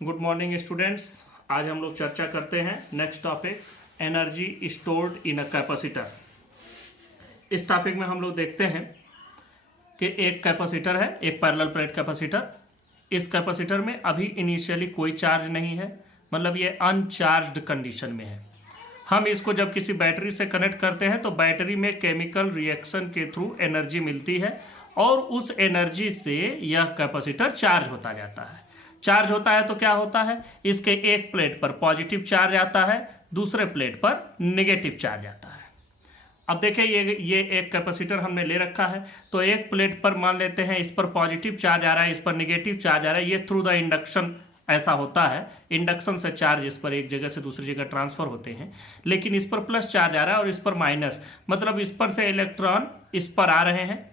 Good morning students. आज हम लोग चर्चा करते हैं next topic energy stored in a capacitor. इस टॉपिक में हम लोग देखते हैं कि एक कैपेसिटर है, एक पैरेलल प्लेट कैपेसिटर। इस कैपेसिटर में अभी इनिशियली कोई चार्ज नहीं है, मतलब ये अनचार्ज्ड कंडीशन में है। हम इसको जब किसी बैटरी से कनेक्ट करते हैं तो बैटरी में केमिकल रिएक्शन के थ्रू एनर्जी मिलती है और उस एनर्जी से यह कैपेसिटर चार्ज होता जाता है। चार्ज होता है तो क्या होता है, इसके एक प्लेट पर पॉजिटिव चार्ज आता है, दूसरे प्लेट पर नेगेटिव चार्ज आता है। अब देखें ये एक कैपेसिटर हमने ले रखा है, तो एक प्लेट पर मान लेते हैं इस पर पॉजिटिव चार्ज आ रहा है, इस पर नेगेटिव चार्ज आ रहा है। ये थ्रू द इंडक्शन ऐसा होता है, इंडक्शन से चार्ज इस पर एक जगह से दूसरी जगह ट्रांसफर होते हैं। लेकिन इस पर प्लस चार्ज आ रहा है और इस पर माइनस, मतलब इस पर से इलेक्ट्रॉन इस पर आ रहे हैं,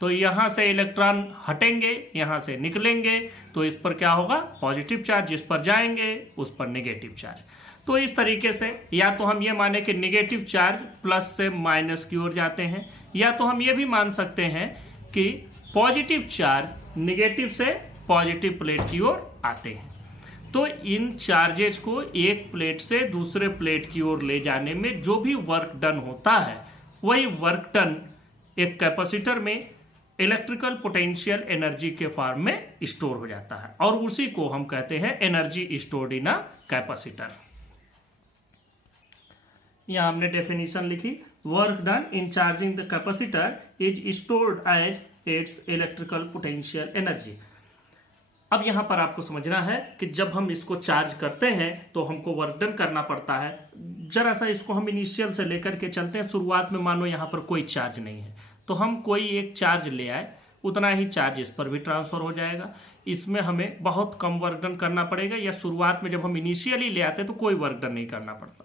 तो यहां से इलेक्ट्रॉन हटेंगे, यहां से निकलेंगे, तो इस पर क्या होगा, पॉजिटिव चार्ज, जिस पर जाएंगे उस पर नेगेटिव चार्ज। तो इस तरीके से या तो हम ये माने कि नेगेटिव चार्ज प्लस से माइनस की ओर जाते हैं, या तो हम ये भी मान सकते हैं कि पॉजिटिव चार्ज नेगेटिव से पॉजिटिव प्लेट की ओर आते हैं। तो इन चार्जेस को एक प्लेट से दूसरे प्लेट की ओर ले जाने में जो भी वर्क डन होता है, वही वर्क डन एक कैपेसिटर में इलेक्ट्रिकल पोटेंशियल एनर्जी के फॉर्म में स्टोर हो जाता है, और उसी को हम कहते हैं energy stored in a capacitor. यहां हमने डेफिनेशन लिखी, work done in charging the capacitor is stored as its electrical potential energy. अब यहां पर आपको समझना है कि जब हम इसको चार्ज करते हैं तो हमको वर्क डन करना पड़ता है। जरा सा इसको हम इनिशियल से लेकर के चलते हैं। शुरुआत में मानो यहां पर कोई चार्ज नहीं है, तो हम कोई एक चार्ज ले आए, उतना ही चार्ज इस पर भी ट्रांसफर हो जाएगा। इसमें हमें बहुत कम वर्क डन करना पड़ेगा, या शुरुआत में जब हम इनिशियली ले आते तो कोई वर्क डन नहीं करना पड़ता।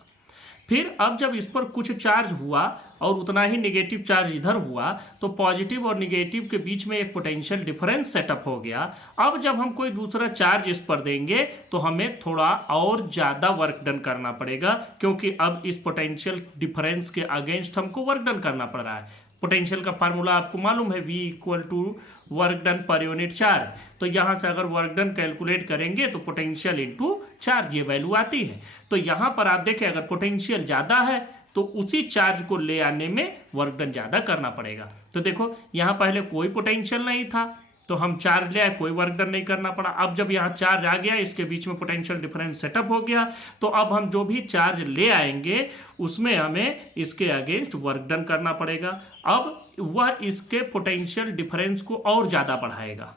फिर अब जब इस पर कुछ चार्ज हुआ और उतना ही नेगेटिव चार्ज इधर हुआ, तो पॉजिटिव और नेगेटिव के बीच में एक पोटेंशियल डिफरेंस सेटअप हो गया। अब जब हम कोई दूसरा चार्ज इस पर देंगे तो हमें थोड़ा और ज्यादा वर्क डन करना पड़ेगा, क्योंकि अब इस पोटेंशियल डिफरेंस के अगेंस्ट हमको वर्क डन करना पड़ रहा है। पोटेंशियल का फार्मूला आपको मालूम है, V equal to work done per unit charge. तो यहां से अगर वर्क डन कैलकुलेट करेंगे तो पोटेंशियल इनटू चार्ज ये वैल्यू आती है। तो यहां पर आप देखें, अगर पोटेंशियल ज्यादा है तो उसी चार्ज को ले आने में वर्क डन ज्यादा करना पड़ेगा। तो देखो यहां पहले कोई पोटेंशियल नहीं था, तो हम चार्ज ले आए, कोई वर्क डन नहीं करना पड़ा। अब जब यहाँ चार्ज आ गया, इसके बीच में पोटेंशियल डिफरेंस सेटअप हो गया, तो अब हम जो भी चार्ज ले आएंगे उसमें हमें इसके अगेंस्ट वर्क डन करना पड़ेगा। अब वह इसके पोटेंशियल डिफरेंस को और ज्यादा बढ़ाएगा,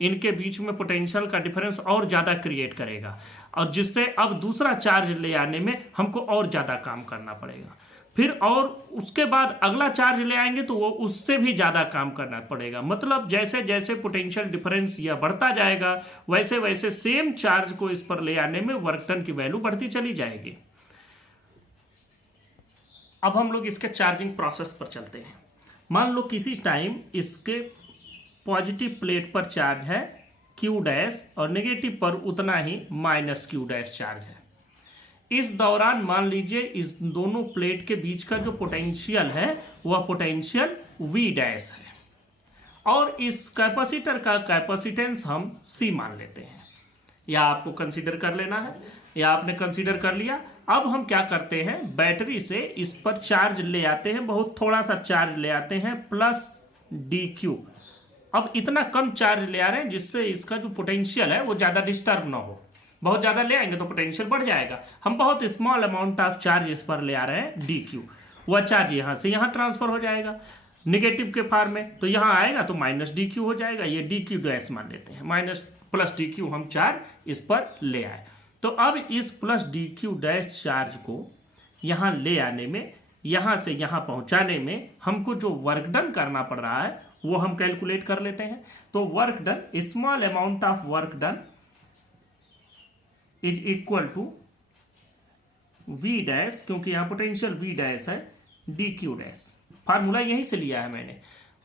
इनके बीच में पोटेंशियल का डिफरेंस और ज्यादा क्रिएट करेगा, और जिससे अब दूसरा चार्ज ले आने में हमको और ज्यादा काम करना पड़ेगा। फिर और उसके बाद अगला चार्ज ले आएंगे तो वो उससे भी ज्यादा काम करना पड़ेगा। मतलब जैसे जैसे पोटेंशियल डिफरेंस यह बढ़ता जाएगा, वैसे वैसे सेम चार्ज को इस पर ले आने में वर्क डन की वैल्यू बढ़ती चली जाएगी। अब हम लोग इसके चार्जिंग प्रोसेस पर चलते हैं। मान लो किसी टाइम इसके पॉजिटिव प्लेट पर चार्ज है Q डैश और नेगेटिव पर उतना ही माइनस Q डैश चार्ज है। इस दौरान मान लीजिए इस दोनों प्लेट के बीच का जो पोटेंशियल है वह पोटेंशियल V डैश है, और इस कैपेसिटर का कैपेसिटेंस हम C मान लेते हैं, या आपको कंसीडर कर लेना है, या आपने कंसीडर कर लिया। अब हम क्या करते हैं, बैटरी से इस पर चार्ज ले आते हैं, बहुत थोड़ा सा चार्ज ले आते हैं, प्लस DQ। अब इतना कम चार्ज ले आ रहे हैं जिससे इसका जो पोटेंशियल है वो ज्यादा डिस्टर्ब ना हो। बहुत ज्यादा ले आएंगे तो पोटेंशियल बढ़ जाएगा। हम बहुत स्मॉल अमाउंट ऑफ चार्ज इस पर ले आ रहे हैं DQ, वह चार्ज यहां से यहां ट्रांसफर हो जाएगा नेगेटिव के फॉर्म में, तो यहां आएगा तो माइनस DQ हो जाएगा। ये DQ डैश मान लेते हैं, माइनस प्लस DQ हम चार्ज इस पर ले आए। तो अब इस प्लस DQ डैश चार्ज को यहां ले आने में, यहां से यहां पहुंचाने में हमको जो वर्क डन करना पड़ रहा है वो हम कैलकुलेट कर लेते हैं। तो work done, small amount of work done is equal to V dash, क्योंकि यहां पोटेंशियल V डैश है, DQ डैश। फार्मूला यहीं से लिया है मैंने।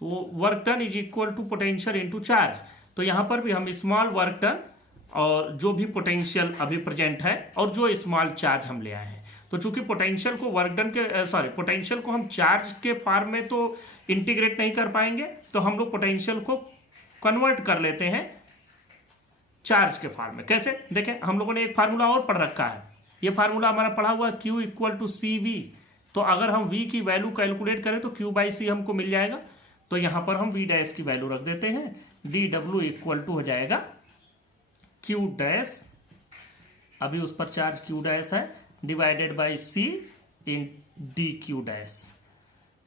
वो work done is equal to potential into charge. तो यहां पर भी हम स्मॉल वर्क डन और जो भी पोटेंशियल अभी प्रेजेंट है और जो स्मॉल चार्ज हम ले आए हैं, तो चूंकि पोटेंशियल को वर्क डन के पोटेंशियल को हम चार्ज के फॉर्म में तो इंटीग्रेट नहीं कर पाएंगे, तो हम लोग पोटेंशियल को कन्वर्ट कर लेते हैं चार्ज के फॉर्म में। कैसे देखें, हम लोगों ने एक फार्मूला और पढ़ रखा है, ये फार्मूला हमारा पढ़ा हुआ Q equal to C V. तो अगर हम V की वैल्यू कैलकुलेट करें तो Q बाई सी हमको मिल जाएगा। तो यहां पर हम V डैश की वैल्यू रख देते हैं, डी डब्ल्यू इक्वल टू हो जाएगा Q डैश, अभी उस पर चार्ज Q डैश है, divided by C in D Q dash.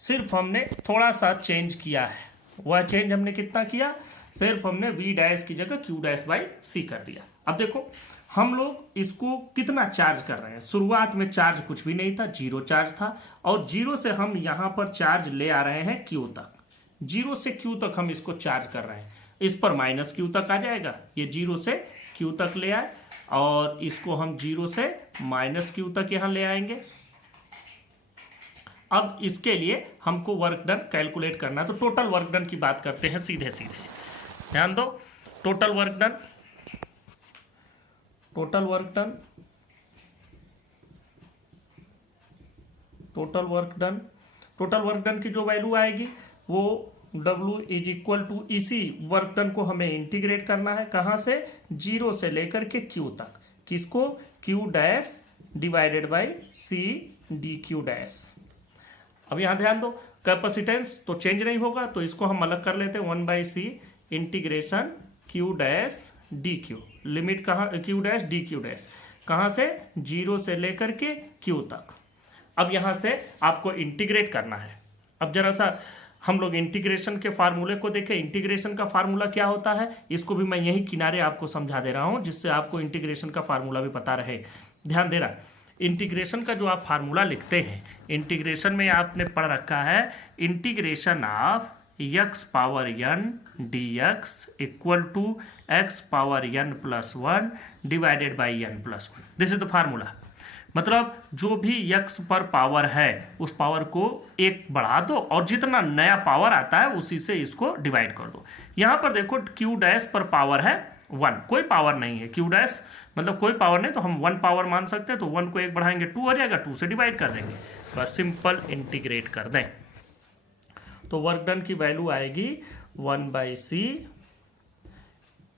सिर्फ हमने थोड़ा सा चेंज किया है, वह चेंज हमने कितना किया, सिर्फ हमने V डैश की जगह Q डैश बाई C कर दिया। अब देखो हम लोग इसको कितना चार्ज कर रहे हैं, शुरुआत में चार्ज कुछ भी नहीं था, जीरो चार्ज था, और जीरो से हम यहां पर चार्ज ले आ रहे हैं Q तक, जीरो से Q तक हम इसको चार्ज कर रहे हैं। इस पर माइनस Q तक आ जाएगा, ये जीरो से Q तक ले आए, और इसको हम जीरो से माइनस Q तक यहां ले आएंगे। अब इसके लिए हमको वर्क डन कैलकुलेट करना है, तो टोटल वर्क डन की बात करते हैं सीधे सीधे। ध्यान दो, total work done, total work done, total work done, total work done की जो वैल्यू आएगी वो W इज इक्वल टू, इसी वर्क डन को हमें इंटीग्रेट करना है, कहां से, जीरो से लेकर के Q तक, किसको, Q dash divided by C D Q dash. अब यहां ध्यान दो, कैपेसिटेंस तो चेंज नहीं होगा, तो इसको हम अलग कर लेते हैं, 1/c integration Q dash D Q, limit कहां, Q dash D Q dash, कहां से, जीरो से लेकर के Q तक। अब यहां से आपको इंटीग्रेट करना है। अब जरा सा हम लोग इंटीग्रेशन के फार्मूले को देखें। इंटीग्रेशन का फार्मूला क्या होता है, इसको भी मैं यही किनारे आपको समझा दे रहा हूं, जिससे आपको इंटीग्रेशन का फार्मूला भी पता रहे। ध्यान देना, इंटीग्रेशन का जो आप फार्मूला लिखते हैं, इंटीग्रेशन में आपने पढ़ रखा है integration of x power n dx equal to x power n plus 1 divided by n plus 1। This is the formula. मतलब जो भी x पर पावर है उस पावर को एक बढ़ा दो, और जितना नया पावर आता है उसी से इसको डिवाइड कर दो। यहां पर देखो Q डैश पर पावर है 1, कोई पावर नहीं है, Q डैश मतलब कोई पावर नहीं, तो हम 1 पावर मान सकते हैं, तो 1 को एक बढ़ाएंगे 2 हो जाएगा, 2 से डिवाइड कर देंगे, बस सिंपल इंटीग्रेट कर दें। तो वर्क डन की वैल्यू आएगी 1/c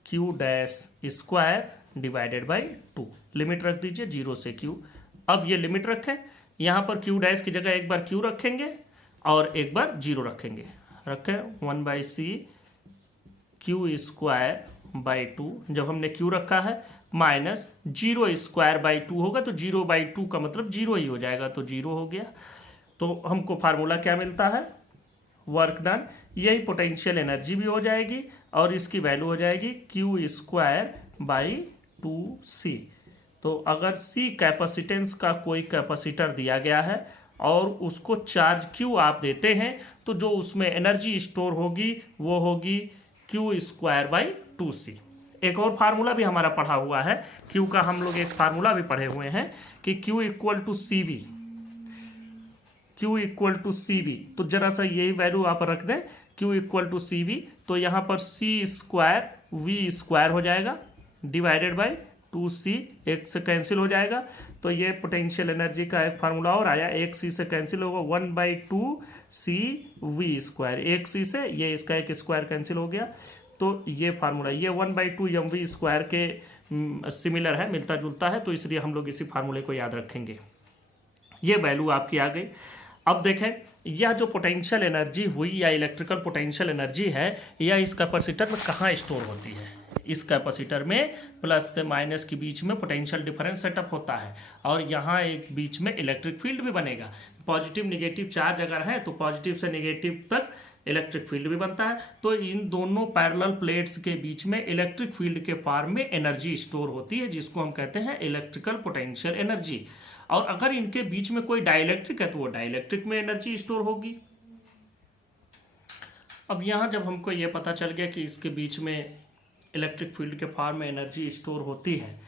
Q dash square divided by 2। Limit रख दीजिए 0 से Q। अब ये लिमिट रखें, यहां पर Q डैश की जगह एक बार Q रखेंगे और एक बार 0 रखेंगे, रखें 1/c Q स्क्वायर बाई 2। जब हमने Q रखा है माइनस 0 स्क्वायर बाई 2 होगा, तो 0/2 का मतलब 0 ही हो जाएगा, तो 0 हो गया। तो हमको फार्मूला क्या मिलता है, वर्क डन, यही पोटेंशियल एनर्जी भी हो जाएगी, और इसकी वैल्यू हो जाएगी Q स्क्वायर बाई 2c। तो अगर C कैपेसिटेंस का कोई कैपेसिटर दिया गया है और उसको चार्ज Q आप देते हैं, तो जो उसमें एनर्जी स्टोर होगी वो होगी Q स्क्वायर बाई 2c। एक और फार्मूला भी हमारा पढ़ा हुआ है, Q का हम लोग एक फार्मूला भी पढ़े हुए हैं कि Q equal to CV, Q equal to CV। तो जरा सा यही वैल्यू आप रख दें, Q इक्वल टू CV, तो यहां पर C स्क्वायर V स्क्वायर हो जाएगा डिवाइडेड बाई 2c, एक से कैंसिल हो जाएगा, तो ये पोटेंशियल एनर्जी का एक फार्मूला और आया, एक C से कैंसिल होगा, 1/2c V स्क्वायर, एक C से ये इसका एक स्क्वायर कैंसिल हो गया, तो ये फार्मूला, ये 1/2 mv स्क्वायर के सिमिलर है, मिलता जुलता है, तो इसलिए हम लोग इसी फार्मूले को याद रखेंगे। ये वैल्यू आपकी आ गई। अब देखें, यह जो पोटेंशियल एनर्जी हुई या इलेक्ट्रिकल पोटेंशियल एनर्जी है, यह इस कैपेसिटर में कहाँ स्टोर होती है, इस कैपेसिटर में प्लस से माइनस के बीच में पोटेंशियल डिफरेंस सेटअप होता है, और यहाँ एक बीच में इलेक्ट्रिक फील्ड भी बनेगा। पॉजिटिव निगेटिव चार्ज अगर है तो पॉजिटिव से निगेटिव तक इलेक्ट्रिक फील्ड भी बनता है, तो इन दोनों पैरेलल प्लेट्स के बीच में इलेक्ट्रिक फील्ड के फॉर्म में एनर्जी स्टोर होती है, जिसको हम कहते हैं इलेक्ट्रिकल पोटेंशियल एनर्जी। और अगर इनके बीच में कोई डाइलेक्ट्रिक है तो वो डाइलेक्ट्रिक में एनर्जी स्टोर होगी। अब यहां जब हमको ये पता चल गया कि इसके बीच में इलेक्ट्रिक फील्ड के फॉर्म में एनर्जी स्टोर होती है,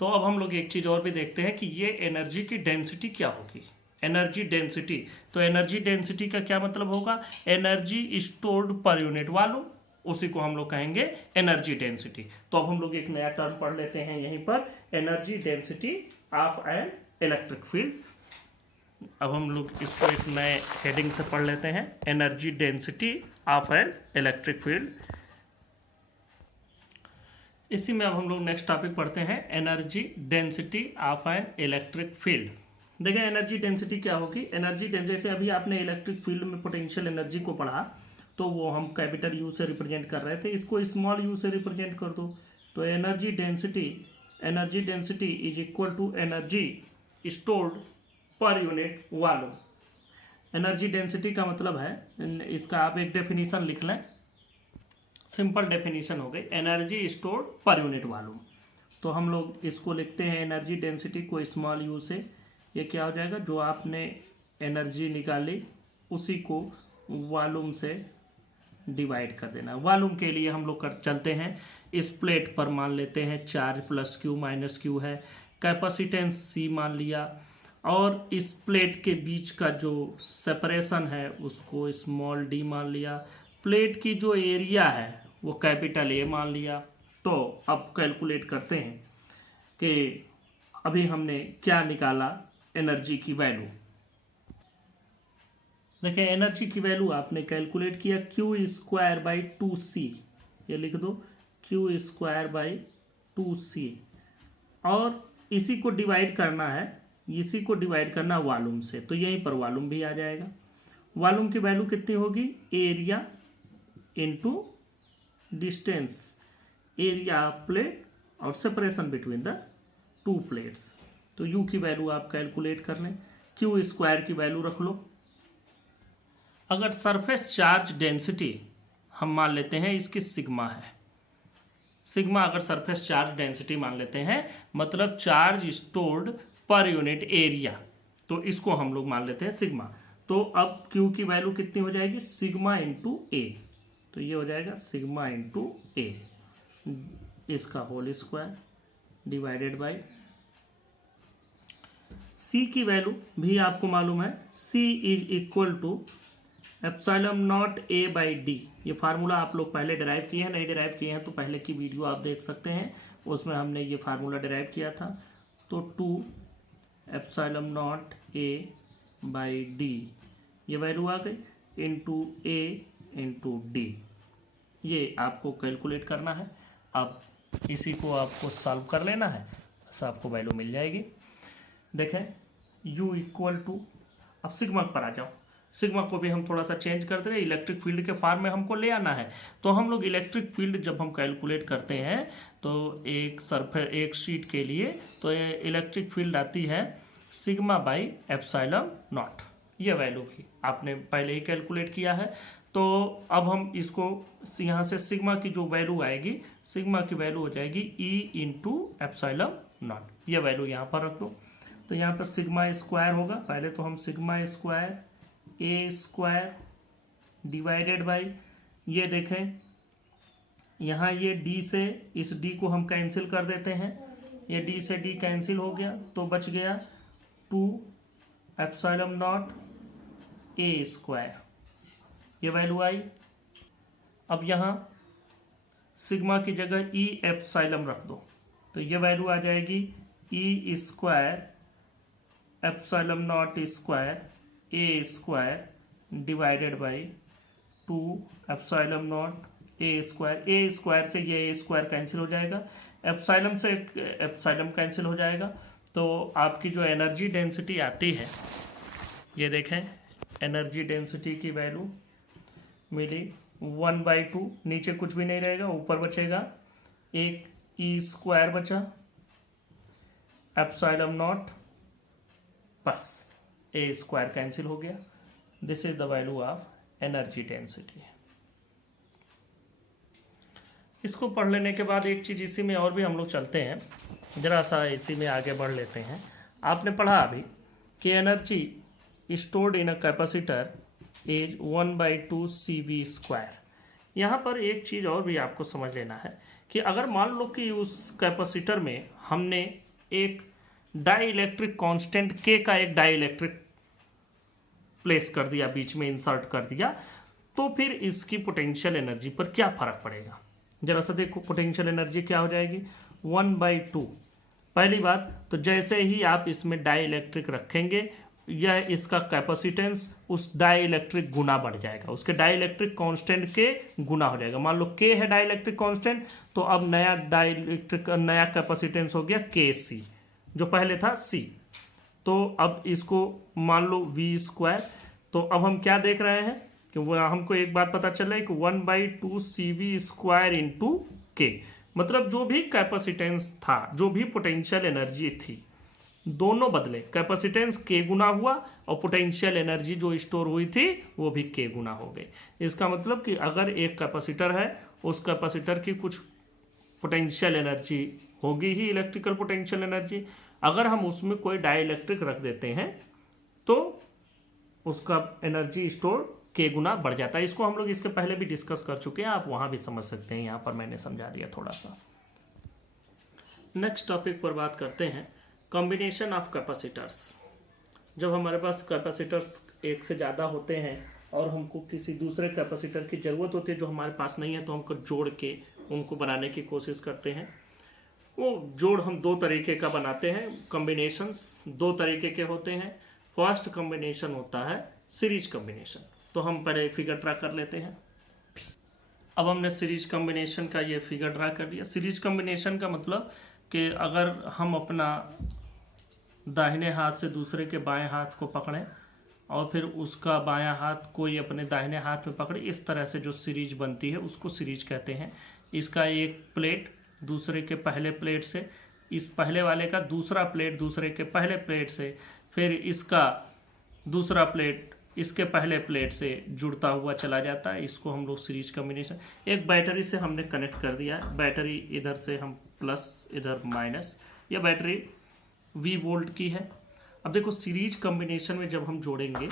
तो अब हम लोग एक चीज और भी देखते हैं कि ये एनर्जी की डेंसिटी क्या होगी, एनर्जी डेंसिटी। तो एनर्जी डेंसिटी का क्या मतलब होगा, energy stored per unit volume, उसी को हम लोग कहेंगे एनर्जी डेंसिटी। तो अब हम लोग एक नया टर्म पढ़ लेते हैं यहीं पर, energy density of an electric field. अब हम लोग इसको एक नए हेडिंग से पढ़ लेते हैं, energy density of an electric field. इसी में अब हम लोग नेक्स्ट टॉपिक पढ़ते हैं, energy density of an electric field. देखें एनर्जी डेंसिटी क्या होगी। एनर्जी डेंसिटी, जैसे अभी आपने इलेक्ट्रिक फील्ड में पोटेंशियल एनर्जी को पढ़ा तो वो हम कैपिटल यू से रिप्रेजेंट कर रहे थे, इसको स्मॉल यू से रिप्रेजेंट कर दो तो energy density is equal to energy stored per unit volume. Energy density का मतलब है, इसका आप एक डेफिनेशन लिख लें, सिंपल डेफिनेशन हो गई, energy stored per unit volume. तो हम लोग इसको लिखते हैं एनर्जी डेंसिटी को स्मॉल यू से। ये क्या हो जाएगा, जो आपने एनर्जी निकाली उसी को वॉल्यूम से डिवाइड कर देना। वॉल्यूम के लिए हम लोग कर चलते हैं, इस प्लेट पर मान लेते हैं charge plus Q minus Q है, कैपेसिटेंस सी मान लिया, और इस प्लेट के बीच का जो सेपरेशन है उसको स्मॉल डी मान लिया, प्लेट की जो एरिया है वो कैपिटल ए मान लिया। तो अब कैलकुलेट करते हैं कि अभी हमने क्या निकाला एनर्जी की वैल्यू। देखिए एनर्जी की वैल्यू आपने कैलकुलेट किया क्यू स्क्वायर बाई 2c, ये लिख दो क्यू स्क्वायर बाई 2c, और इसी को डिवाइड करना है, इसी को डिवाइड करना वॉल्यूम से, तो यहीं पर वॉल्यूम भी आ जाएगा। वॉल्यूम की वैल्यू कितनी होगी, area into distance, area of plate और separation between the two plates. तो u की वैल्यू आप कैलकुलेट कर लें, क्यू स्क्वायर की वैल्यू रख लो। अगर सरफेस चार्ज डेंसिटी हम मान लेते हैं इसकी सिग्मा है, सिग्मा अगर सरफेस चार्ज डेंसिटी मान लेते हैं मतलब charge stored per unit area, तो इसको हम लोग मान लेते हैं सिग्मा। तो अब Q की वैल्यू कितनी हो जाएगी, सिग्मा इंटू ए, तो ये हो जाएगा सिग्मा इंटू ए, इसका whole square divided by C की वैल्यू भी आपको मालूम है, C is equal to epsilon naught A by D. ये फार्मूला आप लोग पहले डिराइव किए हैं, नहीं डिराइव किए हैं तो पहले की वीडियो आप देख सकते हैं, उसमें हमने ये फार्मूला डिराइव किया था। तो 2 epsilon naught A by D, ये वैल्यू आ गई इंटू ए इंटू डी, ये आपको कैलकुलेट करना है। अब इसी को आपको सॉल्व कर लेना है, बस आपको वैल्यू मिल जाएगी। देखें u इक्वल टू, अब सिग्मा पर आ जाओ, सिग्मा को भी हम थोड़ा सा चेंज कर दे रहे, इलेक्ट्रिक फील्ड के फॉर्म में हमको ले आना है। तो हम लोग इलेक्ट्रिक फील्ड जब हम कैलकुलेट करते हैं तो एक शीट के लिए तो इलेक्ट्रिक फील्ड आती है सिग्मा बाई एप्सिलॉन नॉट, ये वैल्यू की आपने पहले ही कैलकुलेट किया है। तो अब हम इसको यहाँ से सिग्मा की जो वैल्यू आएगी, सिग्मा की वैल्यू हो जाएगी E इंटू एप्सिलॉन नॉट, ये वैल्यू यहाँ पर रख दो। तो यहाँ पर सिग्मा स्क्वायर होगा, पहले तो हम sigma square A square divided by, ये देखें यहाँ ये d से इस d को हम कैंसिल कर देते हैं, ये d से d कैंसिल हो गया तो बच गया 2 एप्सिलॉन नॉट ए स्क्वायर, ये वैल्यू आई। अब यहाँ सिग्मा की जगह E एप्सिलॉन रख दो, तो ये वैल्यू आ जाएगी E square epsilon not square A square divided by 2 epsilon naught A square से ये ए स्क्वायर कैंसिल हो जाएगा, एप्सिलॉन से एप्सिलॉन कैंसिल हो जाएगा। तो आपकी जो एनर्जी डेंसिटी आती है, ये देखें एनर्जी डेंसिटी की वैल्यू मिली 1/2, नीचे कुछ भी नहीं रहेगा, ऊपर बचेगा एक E स्क्वायर बचा एप्सिलॉन नॉट, बस ए स्क्वायर कैंसिल हो गया। This is the value of energy density. इसको पढ़ लेने के बाद एक चीज इसी में और भी हम लोग चलते हैं, जरा सा इसी में आगे बढ़ लेते हैं। आपने पढ़ा अभी कि energy stored in a capacitor is 1/2 CV square. यहाँ पर एक चीज और भी आपको समझ लेना है कि अगर मान लो कि उस कैपेसिटर में हमने एक डाई इलेक्ट्रिक कांस्टेंट K का एक डाई इलेक्ट्रिक प्लेस कर दिया, बीच में इंसर्ट कर दिया, तो फिर इसकी पोटेंशियल एनर्जी पर क्या फर्क पड़ेगा। जरा सा देखो पोटेंशियल एनर्जी क्या हो जाएगी 1/2। पहली बात तो जैसे ही आप इसमें डाई इलेक्ट्रिक रखेंगे यह इसका कैपेसिटेंस उस डाइलेक्ट्रिक गुना बढ़ जाएगा, उसके डाइलेक्ट्रिक कांस्टेंट के गुना हो जाएगा। मान लो के है डाइलेक्ट्रिक कांस्टेंट, तो अब नया कैपेसिटेंस हो गया के सी, जो पहले था सी। तो अब इसको मान लो वी स्क्वायर। तो अब हम क्या देख रहे हैं कि वो हमको एक बात पता चल रहा है कि 1/2 CV स्क्वायर इंटू के, मतलब जो भी कैपेसिटेंस था, जो भी पोटेंशियल एनर्जी थी, दोनों बदले, कैपेसिटेंस के गुना हुआ और पोटेंशियल एनर्जी जो स्टोर हुई थी वो भी के गुना हो गई। इसका मतलब कि अगर एक कैपेसिटर है, उस कैपेसिटर की कुछ पोटेंशियल एनर्जी होगी ही, इलेक्ट्रिकल पोटेंशियल एनर्जी। अगर हम उसमें कोई डाइलेक्ट्रिक रख देते हैं तो उसका एनर्जी स्टोर के गुना बढ़ जाता है। इसको हम लोग इसके पहले भी डिस्कस कर चुके हैं, आप वहां भी समझ सकते हैं, यहां पर मैंने समझा दिया थोड़ा सा। नेक्स्ट टॉपिक पर बात करते हैं, कॉम्बिनेशन ऑफ कैपेसिटर्स। जब हमारे पास कैपेसिटर्स एक से ज़्यादा होते हैं और हमको किसी दूसरे कैपेसिटर की ज़रूरत होती है जो हमारे पास नहीं है, तो हमको जोड़ के उनको बनाने की कोशिश करते हैं। वो जोड़ हम दो तरीके का बनाते हैं, कॉम्बिनेशंस दो तरीके के होते हैं। फर्स्ट कॉम्बिनेशन होता है सीरीज कॉम्बिनेशन। तो हम पहले फिगर ड्रा कर लेते हैं। अब हमने सीरीज कॉम्बिनेशन का ये फिगर ड्रा कर दिया। सीरीज कॉम्बिनेशन का मतलब कि अगर हम अपना दाहिने हाथ से दूसरे के बाएं हाथ को पकड़ें और फिर उसका बायां हाथ कोई अपने दाहिने हाथ में पकड़े, इस तरह से जो सीरीज बनती है उसको सीरीज कहते हैं। इसका एक प्लेट दूसरे के पहले प्लेट से, इस पहले वाले का दूसरा प्लेट दूसरे के पहले प्लेट से, फिर इसका दूसरा प्लेट इसके पहले प्लेट से जुड़ता हुआ चला जाता है। इसको हम लोग सीरीज कॉम्बिनेशन। एक बैटरी से हमने कनेक्ट कर दिया है, बैटरी इधर से हम प्लस इधर माइनस, यह बैटरी V वोल्ट की है। अब देखो सीरीज कॉम्बिनेशन में जब हम जोड़ेंगे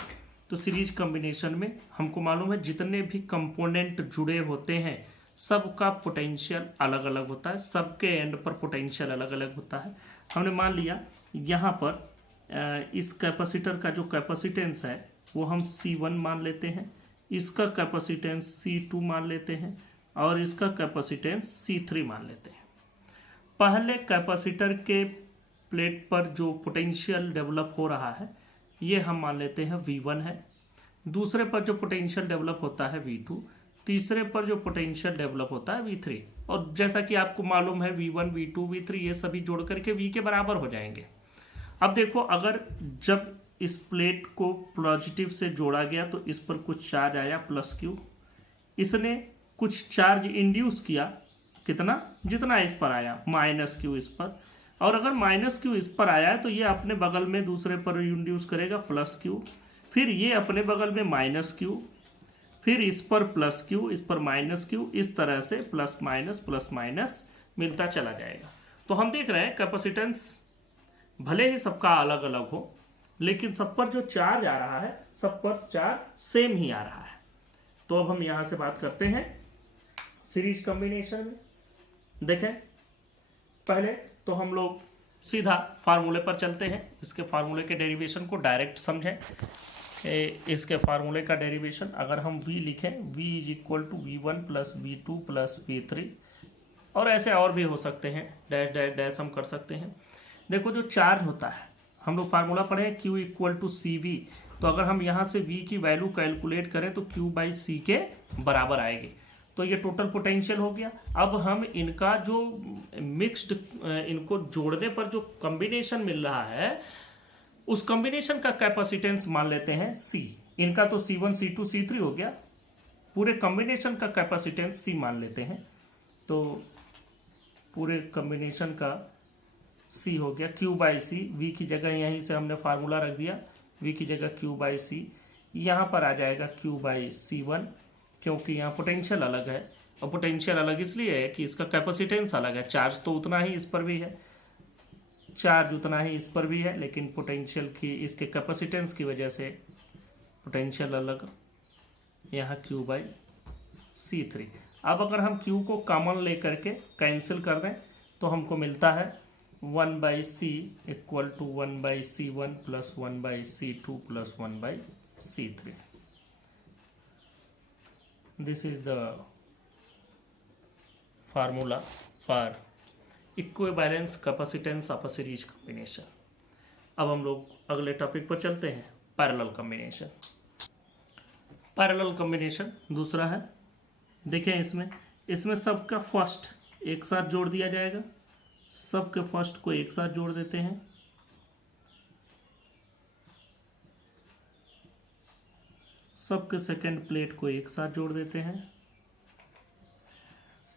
तो सीरीज कॉम्बिनेशन में हमको मालूम है जितने भी कंपोनेंट जुड़े होते हैं सबका पोटेंशियल अलग अलग होता है, सबके एंड पर पोटेंशियल अलग अलग होता है। हमने मान लिया यहाँ पर इस कैपेसिटर का जो कैपेसिटेंस है वो हम C1 मान लेते हैं, इसका कैपेसिटेंस C2 मान लेते हैं और इसका कैपेसिटेंस C3 मान लेते हैं। पहले कैपेसिटर के प्लेट पर जो पोटेंशियल डेवलप हो रहा है ये हम मान लेते हैं V1 है, दूसरे पर जो पोटेंशियल डेवलप होता है V2, तीसरे पर जो पोटेंशियल डेवलप होता है V3। और जैसा कि आपको मालूम है V1, V2, V3 ये सभी जोड़ करके V के बराबर हो जाएंगे। अब देखो अगर जब इस प्लेट को पॉजिटिव से जोड़ा गया तो इस पर कुछ चार्ज आया प्लस Q, इसने कुछ चार्ज इंड्यूस किया, कितना, जितना इस पर आया, माइनस Q इस पर। और अगर माइनस Q इस पर आया है तो ये अपने बगल में दूसरे पर इंड्यूस करेगा प्लस Q, फिर ये अपने बगल में माइनस Q, फिर इस पर प्लस Q, इस पर माइनस Q, इस तरह से प्लस माइनस मिलता चला जाएगा। तो हम देख रहे हैं कैपेसिटेंस भले ही सबका अलग अलग हो लेकिन सब पर जो चार्ज आ रहा है सब पर चार्ज सेम ही आ रहा है। तो अब हम यहां से बात करते हैं सीरीज कॉम्बिनेशन में। देखें पहले तो हम लोग सीधा फार्मूले पर चलते हैं, इसके फार्मूले के डेरिवेशन को डायरेक्ट समझें। इसके फार्मूले का डेरिवेशन अगर हम V लिखें, V is equal to V1 plus V2 plus V3, और ऐसे और भी हो सकते हैं, डैश डैश डैश हम कर सकते हैं। देखो जो चार्ज होता है, हम लोग फार्मूला पढ़े Q इक्वल टू CV, तो अगर हम यहाँ से V की वैल्यू कैलकुलेट करें तो Q बाई C के बराबर आएगी। तो ये टोटल पोटेंशियल हो गया। अब हम इनका जो मिक्स्ड, इनको जोड़ने पर जो कॉम्बिनेशन मिल रहा है उस कॉम्बिनेशन का कैपेसिटेंस मान लेते हैं C। इनका तो C1 C2 C3 हो गया, पूरे कॉम्बिनेशन का कैपेसिटेंस C मान लेते हैं। तो पूरे कॉम्बिनेशन का C हो गया Q बाई C। V की जगह यहीं से हमने फार्मूला रख दिया, V की जगह Q बाई C, यहाँ पर आ जाएगा Q बाई C1, क्योंकि यहाँ पोटेंशियल अलग है। और पोटेंशियल अलग इसलिए है कि इसका कैपेसिटेंस अलग है। चार्ज तो उतना ही इस पर भी है, चार्ज उतना ही इस पर भी है, लेकिन पोटेंशियल की, इसके कैपेसिटेंस की वजह से पोटेंशियल अलग, यहाँ Q बाई C3। अब अगर हम Q को कॉमन लेकर के कैंसिल कर दें तो हमको मिलता है 1 by C equal to 1 by C1 plus 1 by C2 plus 1 by C3। This is the formula for equivalence capacitance of a series combination। अब हम लोग अगले टॉपिक पर चलते हैं, पैरेलल कॉम्बिनेशन। पैरेलल कॉम्बिनेशन दूसरा है। देखें इसमें सबका फर्स्ट एक साथ जोड़ दिया जाएगा, सबके फर्स्ट को एक साथ जोड़ देते हैं, सबके सेकंड प्लेट को एक साथ जोड़ देते हैं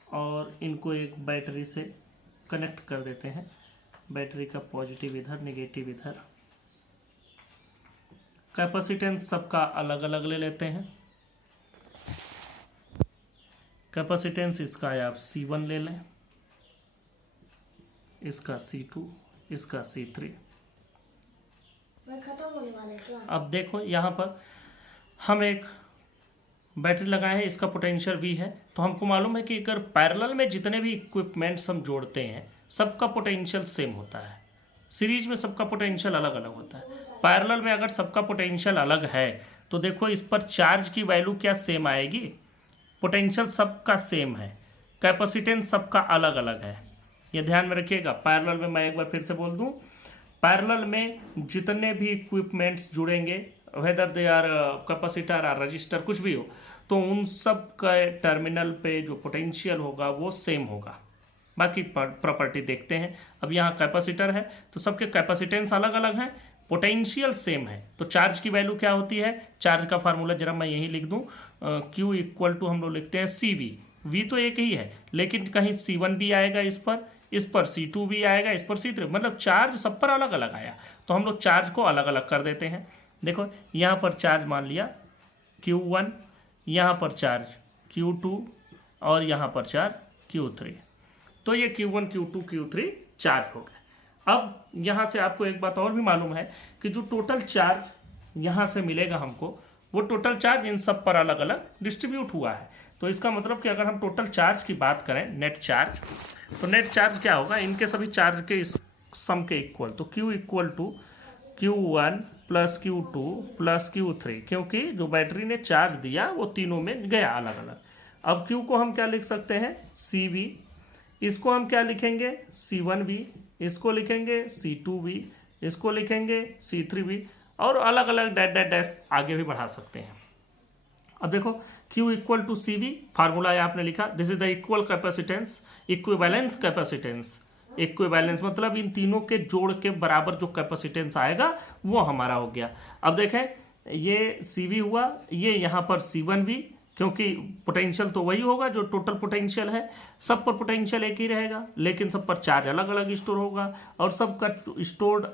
और इनको एक बैटरी से कनेक्ट कर देते हैं। बैटरी का पॉजिटिव इधर, नेगेटिव इधर। कैपेसिटेंस सबका अलग अलग ले लेते हैं। कैपेसिटेंस इसका आप C1 ले लें, इसका C2, इसका C3। खत्म होने वाला है क्या? अब देखो यहाँ पर हम एक बैटरी लगाए हैं, इसका पोटेंशियल V है। तो हमको मालूम है कि अगर पैरेलल में जितने भी इक्विपमेंट्स हम जोड़ते हैं सबका पोटेंशियल सेम होता है। सीरीज में सबका पोटेंशियल अलग अलग होता है। पैरेलल में अगर सबका पोटेंशियल अलग है तो देखो इस पर चार्ज की वैल्यू क्या सेम आएगी, पोटेंशियल सबका सेम है, कैपेसिटेंस सबका अलग अलग है। ये ध्यान में रखिएगा। पैरेलल में मैं एक बार फिर से बोल दूं, पैरेलल में जितने भी इक्विपमेंट्स जुड़ेंगे, वेदर दे आर कैपेसिटर और रजिस्टर, कुछ भी हो, तो उन सब के टर्मिनल पे जो पोटेंशियल होगा वो सेम होगा। बाकी प्रॉपर्टी देखते हैं। अब यहाँ कैपेसिटर है तो सबके कैपेसिटेंस अलग अलग हैं, पोटेंशियल सेम है। तो चार्ज की वैल्यू क्या होती है, चार्ज का फार्मूला जरा मैं यही लिख दूं, Q इक्वल टू हम लोग लिखते हैं CV। V तो एक ही है लेकिन कहीं C1 भी आएगा, इस पर C2 भी आएगा, इस पर C3, मतलब चार्ज सब पर अलग अलग आया। तो हम लोग चार्ज को अलग अलग कर देते हैं। देखो यहाँ पर चार्ज मान लिया Q1, यहाँ पर चार्ज Q2 और यहाँ पर चार्ज Q3। तो ये Q1, Q2, Q3 चार्ज हो गए। अब यहाँ से आपको एक बात और भी मालूम है कि जो टोटल चार्ज यहाँ से मिलेगा हमको, वो टोटल चार्ज इन सब पर अलग अलग डिस्ट्रीब्यूट हुआ है। तो इसका मतलब कि अगर हम टोटल चार्ज की बात करें, नेट चार्ज, तो नेट चार्ज क्या होगा, इनके सभी चार्ज के इस सम के इक्वल। तो Q equal to Q1 plus Q2 plus Q3, क्योंकि जो बैटरी ने चार्ज दिया वो तीनों में गया अलग अलग। अब Q को हम क्या लिख सकते हैं, CV, इसको हम क्या लिखेंगे, C1V, इसको लिखेंगे C2V, इसको लिखेंगे C3V, और अलग अलग डैश डैश डैश आगे भी बढ़ा सकते हैं। अब देखो Q equal to CV, formula आपने लिखा, this is the equal capacitance, equivalence capacitance. Equivalence मतलब इन तीनों के जोड़ के बराबर जो कैपेसिटेंस आएगा वो हमारा हो गया। अब देखें ये CV हुआ, ये यहाँ पर C1V, क्योंकि पोटेंशियल तो वही होगा जो टोटल पोटेंशियल है, सब पर पोटेंशियल एक ही रहेगा लेकिन सब पर चार्ज अलग अलग स्टोर होगा, और सबका स्टोर्ड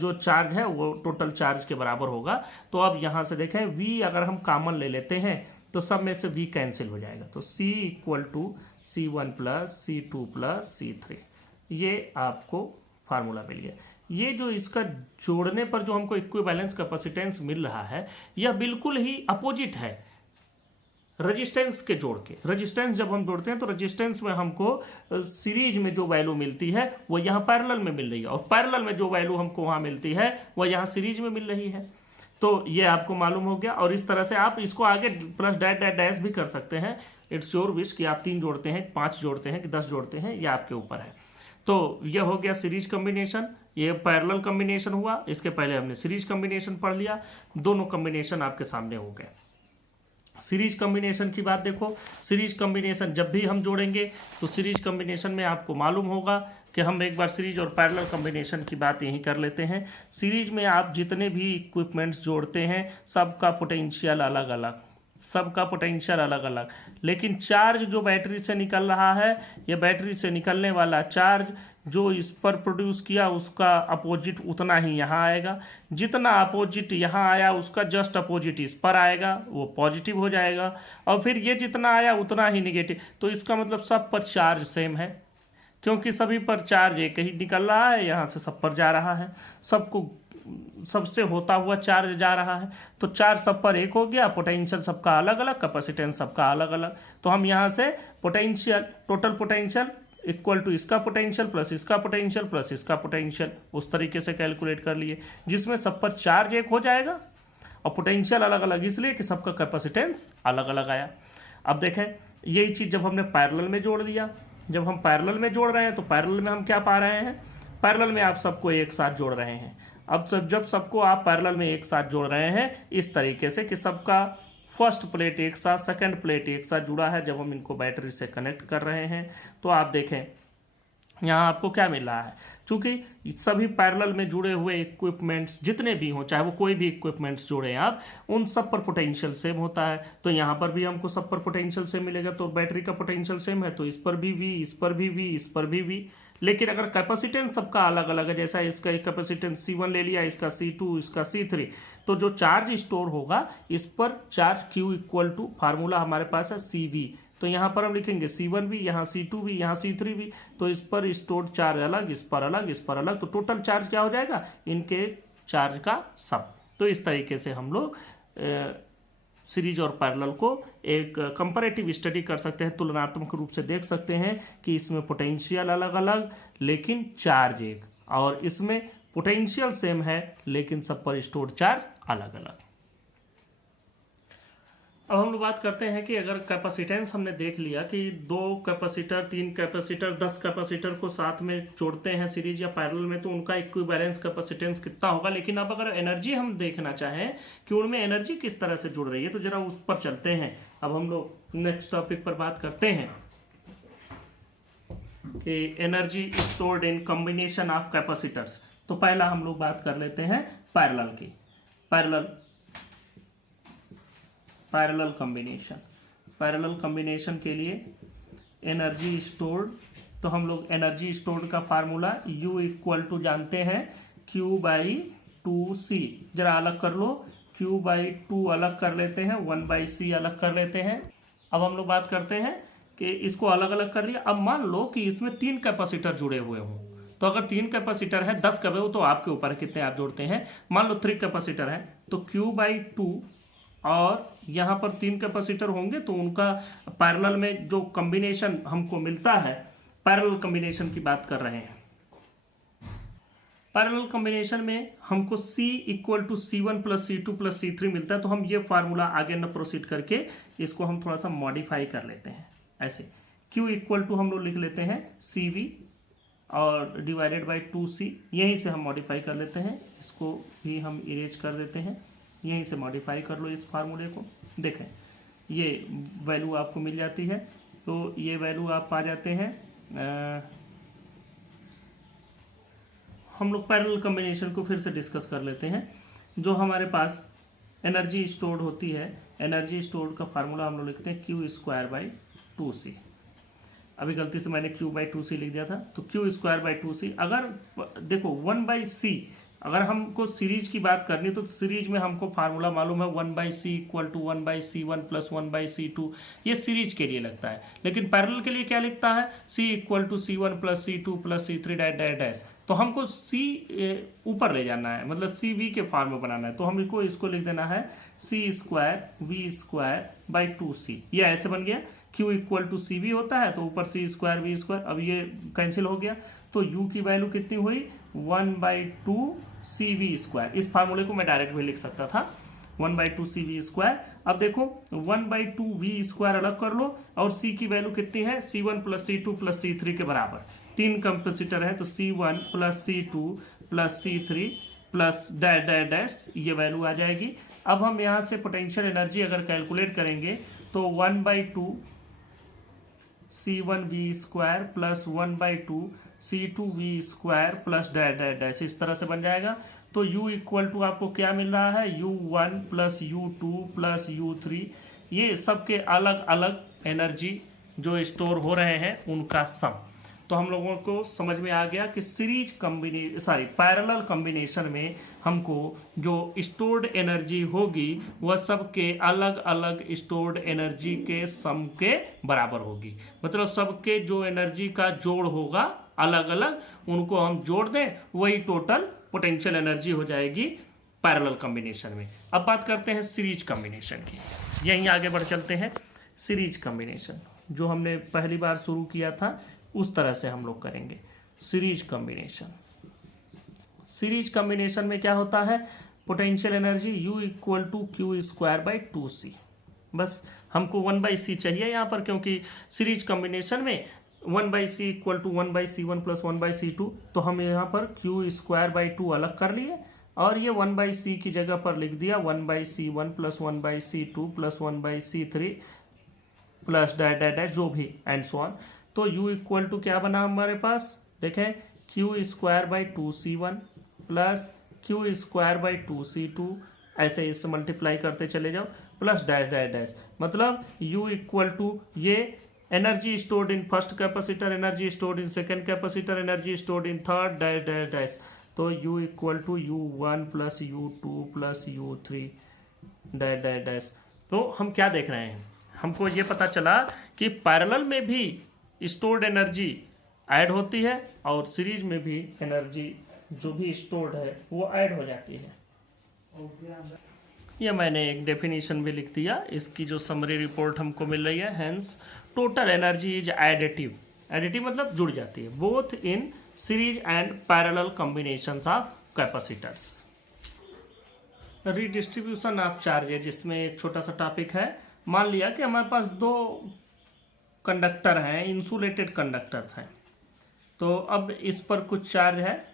जो चार्ज है वो टोटल चार्ज के बराबर होगा। तो अब यहाँ से देखें V अगर हम कॉमन ले लेते हैं तो सब में से V कैंसिल हो जाएगा। तो C equal to C1 plus C2 plus C3, ये आपको फार्मूला मिल गया। ये जो इसका जोड़ने पर जो हमको इक्विवेलेंस कैपेसिटेंस मिल रहा है यह बिल्कुल ही अपोजिट है रेजिस्टेंस के जोड़ के। रेजिस्टेंस जब हम जोड़ते हैं तो रेजिस्टेंस में हमको सीरीज में जो वैल्यू मिलती है वो यहाँ पैरेलल में मिल रही है, और पैरेलल में जो वैल्यू हमको वहां मिलती है वो यहाँ सीरीज में मिल रही है। तो ये आपको मालूम हो गया। और इस तरह से आप इसको आगे प्लस डैश डैश डैश भी कर सकते हैं। इट्स योर विश कि आप 3 जोड़ते हैं, 5 जोड़ते हैं कि 10 जोड़ते हैं, ये आपके ऊपर है। तो ये हो गया सीरीज कॉम्बिनेशन, ये पैरेलल कॉम्बिनेशन हुआ। इसके पहले हमने सीरीज कॉम्बिनेशन पढ़ लिया, दोनों कॉम्बिनेशन आपके सामने हो गए। सीरीज कॉम्बिनेशन की बात देखो, सीरीज कॉम्बिनेशन जब भी हम जोड़ेंगे तो सीरीज कॉम्बिनेशन में आपको मालूम होगा कि हम एक बार सीरीज और पैरेलल कॉम्बिनेशन की बात यहीं कर लेते हैं। सीरीज में आप जितने भी इक्विपमेंट्स जोड़ते हैं सबका पोटेंशियल अलग अलग, सबका पोटेंशियल अलग अलग, लेकिन चार्ज जो बैटरी से निकल रहा है, ये बैटरी से निकलने वाला चार्ज जो इस पर प्रोड्यूस किया उसका अपोजिट उतना ही यहाँ आएगा। जितना अपोजिट यहाँ आया उसका जस्ट अपोजिट इस पर आएगा, वो पॉजिटिव हो जाएगा, और फिर ये जितना आया उतना ही निगेटिव। तो इसका मतलब सब पर चार्ज सेम है, क्योंकि सभी पर चार्ज एक ही निकल रहा है, यहाँ से सब पर जा रहा है, सबको सबसे होता हुआ चार्ज जा रहा है। तो चार्ज सब पर एक हो गया, पोटेंशियल सबका अलग अलग, कैपेसिटेंस सबका अलग अलग। तो हम यहाँ से potential, total potential equal to इसका पोटेंशियल प्लस इसका पोटेंशियल प्लस इसका पोटेंशियल, उस तरीके से कैलकुलेट कर लिए, जिसमें सब पर चार्ज एक हो जाएगा और पोटेंशियल अलग अलग, इसलिए कि सबका कैपेसिटेंस अलग अलग आया। अब देखें यही चीज जब हमने पैरेलल में जोड़ दिया, जब हम पैरेलल में जोड़ रहे हैं तो पैरेलल में हम क्या पा रहे हैं, पैरेलल में आप सबको एक साथ जोड़ रहे हैं। अब जब सबको आप पैरेलल में एक साथ जोड़ रहे हैं इस तरीके से कि सबका फर्स्ट प्लेट एक साथ, सेकंड प्लेट एक साथ जुड़ा है, जब हम इनको बैटरी से कनेक्ट कर रहे हैं तो आप देखें यहाँ आपको क्या मिल रहा है, चूंकि सभी पैरेलल में जुड़े हुए इक्विपमेंट्स जितने भी हों, चाहे वो कोई भी इक्विपमेंट्स जोड़े आप, उन सब पर पोटेंशियल सेम होता है। तो यहाँ पर भी हमको सब पर पोटेंशियल सेम मिलेगा, तो बैटरी का पोटेंशियल सेम है तो इस पर भी V, इस पर भी V, इस पर भी V। लेकिन अगर कैपेसिटेंस सबका अलग अलग है, जैसा इसका कैपेसिटेंस C1 ले लिया, इसका C2, इसका C3, तो जो चार्ज स्टोर होगा इस पर charge Q equal to formula हमारे पास है CV। तो यहाँ पर हम लिखेंगे C1 भी, यहाँ C2 भी, यहाँ C3 भी, तो इस पर स्टोर्ड चार्ज अलग, इस पर अलग, इस पर अलग, तो टोटल चार्ज क्या हो जाएगा, इनके चार्ज का सम। तो इस तरीके से हम लोग सीरीज और पैरेलल को एक कंपैरेटिव स्टडी कर सकते हैं, तुलनात्मक रूप से देख सकते हैं कि इसमें पोटेंशियल अलग अलग लेकिन चार्ज एक, और इसमें पोटेंशियल सेम है लेकिन सब पर स्टोर्ड चार्ज अलग अलग। अब हम लोग बात करते हैं कि अगर कैपेसिटेंस हमने देख लिया कि 2 कैपेसिटर, 3 कैपेसिटर, 10 कैपेसिटर को साथ में जोड़ते हैं सीरीज या पैरेलल में, तो उनका इक्विवेलेंस कैपेसिटेंस कितना होगा। लेकिन अब अगर एनर्जी हम देखना चाहें कि उनमें एनर्जी किस तरह से जुड़ रही है, तो जरा उस पर चलते हैं। अब हम लोग नेक्स्ट टॉपिक पर बात करते हैं कि energy stored in combination of capacitors. तो पहला हम लोग बात कर लेते हैं पैरेलल की, पैरेलल कॉम्बिनेशन के लिए एनर्जी स्टोर्ड, तो हम लोग एनर्जी स्टोर्ड का फार्मूला U इक्वल टू जानते हैं Q/2C। जरा अलग कर लो, Q/2 अलग कर लेते हैं, 1/C अलग कर लेते हैं। अब हम लोग बात करते हैं कि इसको अलग अलग कर लिया। अब मान लो कि इसमें 3 कैपेसिटर जुड़े हुए हों, तो अगर 3 कैपेसिटर है, 10 कब है वो तो आपके ऊपर कितने आप जोड़ते हैं। मान लो 3 कैपेसिटर है तो Q/2, और यहाँ पर 3 कैपेसिटर होंगे तो उनका पैरेलल में जो कॉम्बिनेशन हमको मिलता है, पैरेलल कॉम्बिनेशन की बात कर रहे हैं। पैरेलल कॉम्बिनेशन में हमको C equal to C1 plus C2 plus C3 मिलता है। तो हम ये फार्मूला आगे न प्रोसीड करके इसको हम थोड़ा सा मॉडिफाई कर लेते हैं। ऐसे Q इक्वल टू हम लोग लिख लेते हैं CV और डिवाइडेड बाई 2C, यहीं से हम मॉडिफाई कर लेते हैं। इसको भी हम इरेज कर देते हैं, यहीं से मॉडिफाई कर लो इस फार्मूले को। देखें ये वैल्यू आपको मिल जाती है, तो ये वैल्यू आप पा जाते हैं। हम लोग पैरेलल कॉम्बिनेशन को फिर से डिस्कस कर लेते हैं। जो हमारे पास एनर्जी स्टोर्ड होती है, एनर्जी स्टोर्ड का फार्मूला हम लोग लिखते हैं Q²/2C। अभी गलती से मैंने Q/2C लिख दिया था, तो Q²/2C। अगर देखो 1/C, अगर हमको सीरीज की बात करनी तो सीरीज में हमको फार्मूला मालूम है 1/C equal to 1/C1 plus 1/C2, ये सीरीज के लिए लगता है। लेकिन पैरेलल के लिए क्या लिखता है, C equal to C1 plus C2 plus C3 dash dash dash. तो हमको C ऊपर ले जाना है, मतलब CV के फॉर्म में बनाना है, तो हमको इसको लिख देना है C²V²/2C। ये ऐसे बन गया। Q इक्वल टू CV होता है तो ऊपर C²V², अब ये कैंसिल हो गया, तो U की वैल्यू कितनी हुई 1/2CV²। इस फार्मूले को मैं डायरेक्ट भी लिख सकता था 1/2CV²। अब देखो 1/2V² अलग कर लो, और C की वैल्यू कितनी है, C1 plus C2 plus C3 के बराबर। 3 कैपेसिटर है तो C1 plus C2 plus C3 plus dash dash dash, ये वैल्यू आ जाएगी। अब हम यहाँ से पोटेंशियल एनर्जी अगर कैलकुलेट करेंगे तो 1/2 C1V² plus 1/2 C2V² plus dash dash dash, इस तरह से बन जाएगा। तो U इक्वल टू आपको क्या मिल रहा है, U1 plus U2 plus U3, ये सबके अलग अलग एनर्जी जो स्टोर हो रहे हैं उनका सम। तो हम लोगों को समझ में आ गया कि पैरेलल कॉम्बिनेशन में हमको जो स्टोर्ड एनर्जी होगी वह सबके अलग अलग स्टोर्ड एनर्जी के सम के बराबर होगी। मतलब सबके जो एनर्जी का जोड़ होगा अलग अलग, उनको हम जोड़ दें, वही टोटल पोटेंशियल एनर्जी हो जाएगी पैरेलल कॉम्बिनेशन में। अब बात करते हैं सीरीज कॉम्बिनेशन की, यहीं आगे बढ़ चलते हैं। सीरीज कॉम्बिनेशन जो हमने पहली बार शुरू किया था उस तरह से हम लोग करेंगे। सीरीज कॉम्बिनेशन में क्या होता है, potential energy U equal to Q²/2C। बस हमको 1/C चाहिए यहाँ पर, क्योंकि सीरीज कॉम्बिनेशन में 1/C equal to 1/C1 plus 1/C2, तो हम यहाँ पर Q²/2 अलग कर लिए, और ये 1/c की जगह पर लिख दिया 1/c1 plus 1/c2 plus 1/c3 plus dash dash dash जो भी एंड सो ऑन। तो u इक्वल टू क्या बना हमारे पास, देखें q²/2c1 प्लस q²/2c2, ऐसे इससे मल्टीप्लाई करते चले जाओ प्लस डैश डैश डैश। मतलब u इक्वल टू ये energy stored in first capacitor, energy stored in second capacitor, energy stored in third dash dash dash. तो u equal to u1 plus u2 plus u3 dash dash dash. तो हम क्या देख रहे हैं, हमको ये पता चला कि पैरेलल में भी स्टोर्ड एनर्जी ऐड होती है और सीरीज में भी एनर्जी जो भी स्टोर्ड है वो ऐड हो जाती है। ये मैंने एक डेफिनेशन भी लिख दिया, इसकी जो समरी रिपोर्ट हमको मिल रही है, hence total energy is additive, additive मतलब जुड़ जाती है, both in series and parallel combinations of capacitors. Redistribution of charges, इसमें एक छोटा सा टॉपिक है। मान लिया कि हमारे पास दो कंडक्टर हैं, इंसुलेटेड कंडक्टर्स हैं, तो अब इस पर कुछ चार्ज है,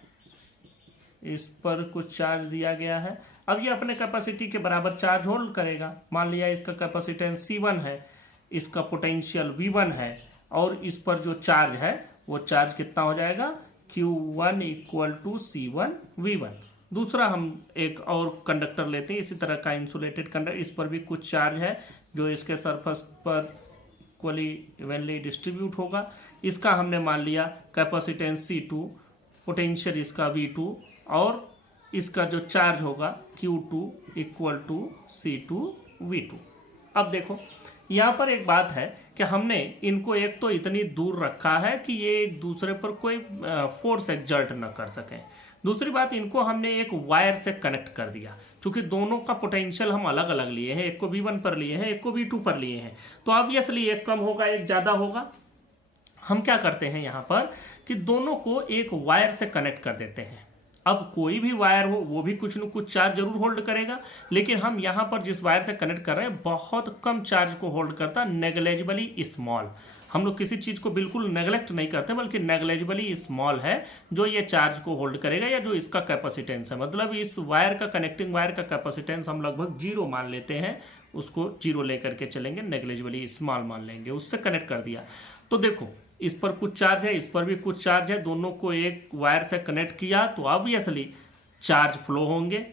इस पर कुछ चार्ज दिया गया है। अब ये अपने कैपेसिटी के बराबर चार्ज होल्ड करेगा। मान लिया इसका कैपेसिटेंस C1 है, इसका पोटेंशियल V1 है, और इस पर जो चार्ज है वो चार्ज कितना हो जाएगा, Q1 equal to C1 V1। दूसरा हम एक और कंडक्टर लेते हैं, इसी तरह का इंसुलेटेड कंडक्टर, इस पर भी कुछ चार्ज है जो इसके सरफेस पर इक्वली इवनली डिस्ट्रीब्यूट होगा। इसका हमने मान लिया कैपेसिटेंस C2, पोटेंशियल इसका V2, और इसका जो चार्ज होगा Q2 equal to C2 V2। अब देखो यहाँ पर एक बात है कि हमने इनको एक तो इतनी दूर रखा है कि ये एक दूसरे पर कोई फोर्स एक्सर्ट न कर सकें। दूसरी बात, इनको हमने एक वायर से कनेक्ट कर दिया, क्योंकि दोनों का पोटेंशियल हम अलग अलग लिए हैं, एक को V1 पर लिए हैं, एक को V2 पर लिए हैं, तो ऑब्वियसली एक कम होगा एक ज्यादा होगा। हम क्या करते हैं यहाँ पर कि दोनों को एक वायर से कनेक्ट कर देते हैं। अब कोई भी वायर हो वो भी कुछ न कुछ चार्ज जरूर होल्ड करेगा, लेकिन हम यहाँ पर जिस वायर से कनेक्ट कर रहे हैं बहुत कम चार्ज को होल्ड करता, नेग्लेजिबली स्मॉल। हम लोग किसी चीज को बिल्कुल नेग्लेक्ट नहीं करते, बल्कि नेग्लेजिबली स्मॉल है जो ये चार्ज को होल्ड करेगा, या जो इसका कैपेसिटेंस है। मतलब इस वायर का, कनेक्टिंग वायर का कैपेसिटेंस हम लगभग 0 मान लेते हैं, उसको 0 लेकर के चलेंगे, नेग्लेजिबली स्मॉल मान लेंगे, उससे कनेक्ट कर दिया। तो देखो इस पर कुछ चार्ज है, इस पर भी कुछ चार्ज है, दोनों को एक वायर से कनेक्ट किया तो ऑब्वियसली चार्ज फ्लो होंगे।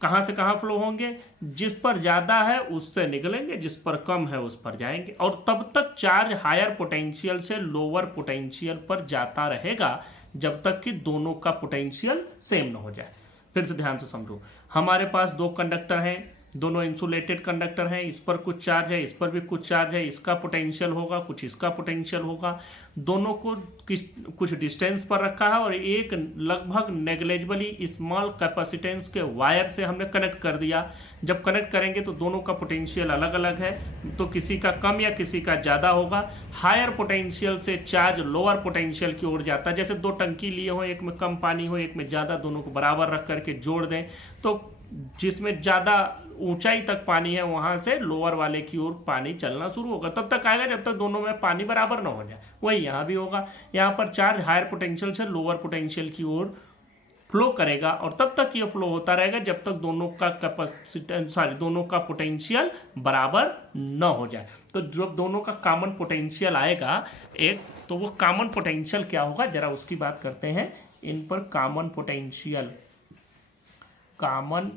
कहां से कहां फ्लो होंगे, जिस पर ज्यादा है उससे निकलेंगे, जिस पर कम है उस पर जाएंगे, और तब तक चार्ज हायर पोटेंशियल से लोअर पोटेंशियल पर जाता रहेगा जब तक कि दोनों का पोटेंशियल सेम न हो जाए। फिर से ध्यान से समझो, हमारे पास दो कंडक्टर हैं, दोनों इंसुलेटेड कंडक्टर हैं, इस पर कुछ चार्ज है, इस पर भी कुछ चार्ज है, इसका पोटेंशियल होगा कुछ, इसका पोटेंशियल होगा, दोनों को कुछ डिस्टेंस पर रखा है, और एक लगभग नेग्लेजिबली स्मॉल कैपेसिटेंस के वायर से हमने कनेक्ट कर दिया। जब कनेक्ट करेंगे तो दोनों का पोटेंशियल अलग अलग है, तो किसी का कम या किसी का ज्यादा होगा। हायर पोटेंशियल से चार्ज लोअर पोटेंशियल की ओर जाता है। जैसे दो टंकी लिए हो, एक में कम पानी हो, एक में ज्यादा, दोनों को बराबर रख करके जोड़ दें, तो जिसमें ज्यादा ऊंचाई तक पानी है वहां से लोअर वाले की ओर पानी चलना शुरू होगा। तब तक आएगा जब तक दोनों में पानी बराबर ना हो जाए। वही यहां भी होगा, यहां पर चार्ज हायर पोटेंशियल से लोअर पोटेंशियल की ओर फ्लो करेगा, और तब तक ये फ्लो होता रहेगा जब तक दोनों का कैपेसिटेंस, दोनों का पोटेंशियल बराबर न हो जाए। तो जब दोनों का कॉमन पोटेंशियल आएगा एक, तो वो कॉमन पोटेंशियल क्या होगा जरा उसकी बात करते हैं। इन पर कॉमन पोटेंशियल, कॉमन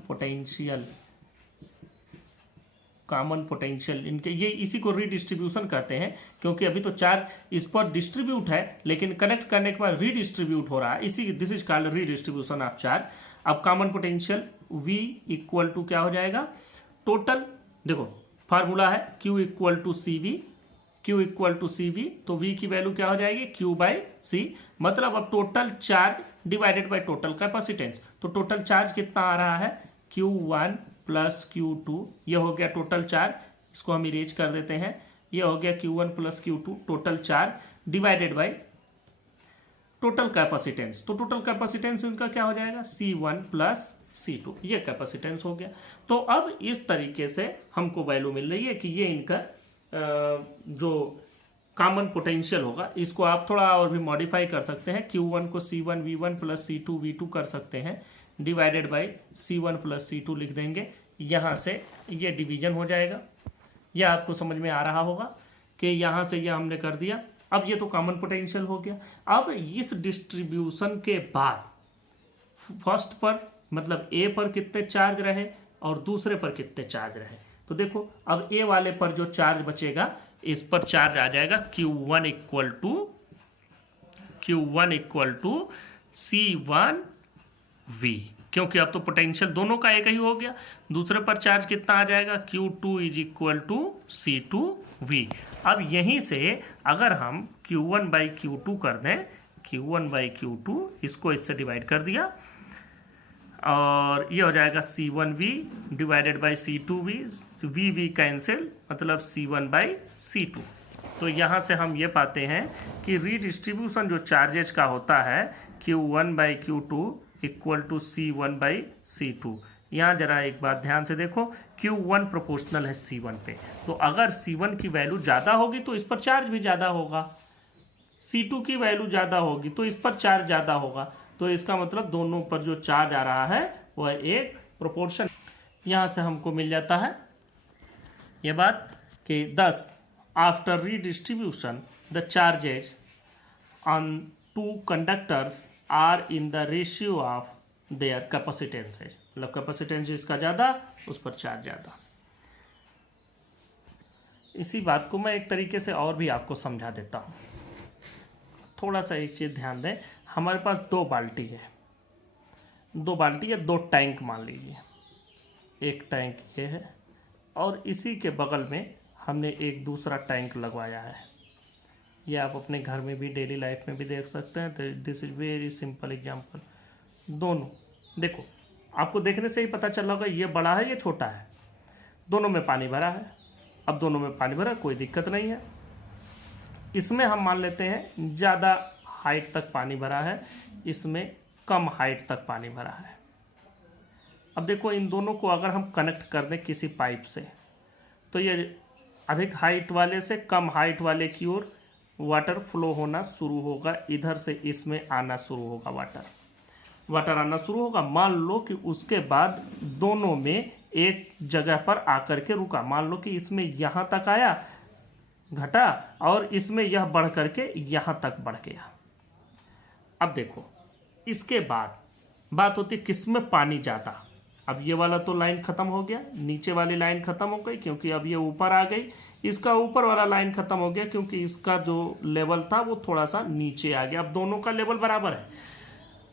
पोटेंशियल इनके, ये इसी को रीडिस्ट्रीब्यूशन कहते हैं, क्योंकि अभी तो चार्ज इस पर डिस्ट्रीब्यूट है लेकिन कनेक्ट करने के बाद रीडिस्ट्रीब्यूट हो रहा है, इसी this is called redistribution of charge. अब common potential V equal to क्या हो जाएगा, टोटल, देखो फार्मूला है Q equal to CV, Q equal to CV, तो V की वैल्यू क्या हो जाएगी Q/C। मतलब अब total charge divided by total capacitance, तो टोटल चार्ज कितना आ रहा है Q1 प्लस Q2, ये हो गया टोटल चार्ज, इसको हम इरेज कर देते हैं, ये हो गया Q1 plus Q2 total charge divided by total capacitance. तो टोटल कैपेसिटेंस इनका क्या हो जाएगा C1 प्लस C2, ये कैपेसिटेंस हो गया। तो अब इस तरीके से हमको वैल्यू मिल रही है कि ये इनका जो कॉमन पोटेंशियल होगा। इसको आप थोड़ा और भी मॉडिफाई कर सकते हैं, Q1 को C1V1 प्लस C2V2 कर सकते हैं, divided by C1 plus C2 लिख देंगे। यहाँ से ये डिवीजन हो जाएगा। यह आपको समझ में आ रहा होगा कि यहाँ से यह हमने कर दिया। अब ये तो कॉमन पोटेंशियल हो गया। अब इस डिस्ट्रीब्यूशन के बाद फर्स्ट पर मतलब ए पर कितने चार्ज रहे और दूसरे पर कितने चार्ज रहे, तो देखो अब ए वाले पर जो चार्ज बचेगा इस पर चार्ज आ जाएगा Q1 इक्वल टू C1V, क्योंकि अब तो पोटेंशियल दोनों का एक ही हो गया। दूसरे पर चार्ज कितना आ जाएगा, Q2 is equal to C2V। अब यहीं से अगर हम Q1 बाई Q2 कर दें, Q1 बाई Q2 इसको इससे डिवाइड कर दिया और ये हो जाएगा C1V divided by C2V, V cancel मतलब C1 बाई C2। तो यहाँ से हम ये पाते हैं कि रीडिस्ट्रीब्यूशन जो चार्जेस का होता है Q1 by Q2 equal to C1 by C2। यहाँ जरा एक बात ध्यान से देखो, Q1 प्रोपोर्शनल है C1 पे, तो अगर C1 की वैल्यू ज़्यादा होगी तो इस पर चार्ज भी ज़्यादा होगा, C2 की वैल्यू ज़्यादा होगी तो इस पर चार्ज ज़्यादा होगा। तो इसका मतलब दोनों पर जो चार्ज आ रहा है वह एक प्रोपोर्शन। यहाँ से हमको मिल जाता है ये बात कि thus after redistribution the charges on two conductors are in the ratio of their capacitances, मतलब कैपेसिटेंस जिसका ज़्यादा उस पर चार्ज ज़्यादा। इसी बात को मैं एक तरीके से और भी आपको समझा देता हूँ। थोड़ा सा एक चीज़ ध्यान दें, हमारे पास दो बाल्टी है, दो टैंक मान लीजिए। एक टैंक ये है और इसी के बगल में हमने एक दूसरा टैंक लगवाया है। ये आप अपने घर में भी डेली लाइफ में भी देख सकते हैं। तो this is very simple example. दोनों देखो, आपको देखने से ही पता चल रहा होगा ये बड़ा है ये छोटा है, दोनों में पानी भरा है। अब दोनों में पानी भरा, कोई दिक्कत नहीं है। इसमें हम मान लेते हैं ज़्यादा हाइट तक पानी भरा है, इसमें कम हाइट तक पानी भरा है। अब देखो इन दोनों को अगर हम कनेक्ट कर दें किसी पाइप से, तो ये अधिक हाइट वाले से कम हाइट वाले की ओर वाटर फ्लो होना शुरू होगा, इधर से इसमें आना शुरू होगा, वाटर आना शुरू होगा। मान लो कि उसके बाद दोनों में एक जगह पर आकर के रुका। मान लो कि इसमें यहाँ तक आया घटा और इसमें यह बढ़ करके यहाँ तक बढ़ गया। अब देखो इसके बाद बात होती है किसमें पानी ज़्यादा। अब ये वाला तो लाइन ख़त्म हो गया, नीचे वाली लाइन ख़त्म हो गई क्योंकि अब ये ऊपर आ गई। इसका ऊपर वाला लाइन ख़त्म हो गया क्योंकि इसका जो लेवल था वो थोड़ा सा नीचे आ गया। अब दोनों का लेवल बराबर है।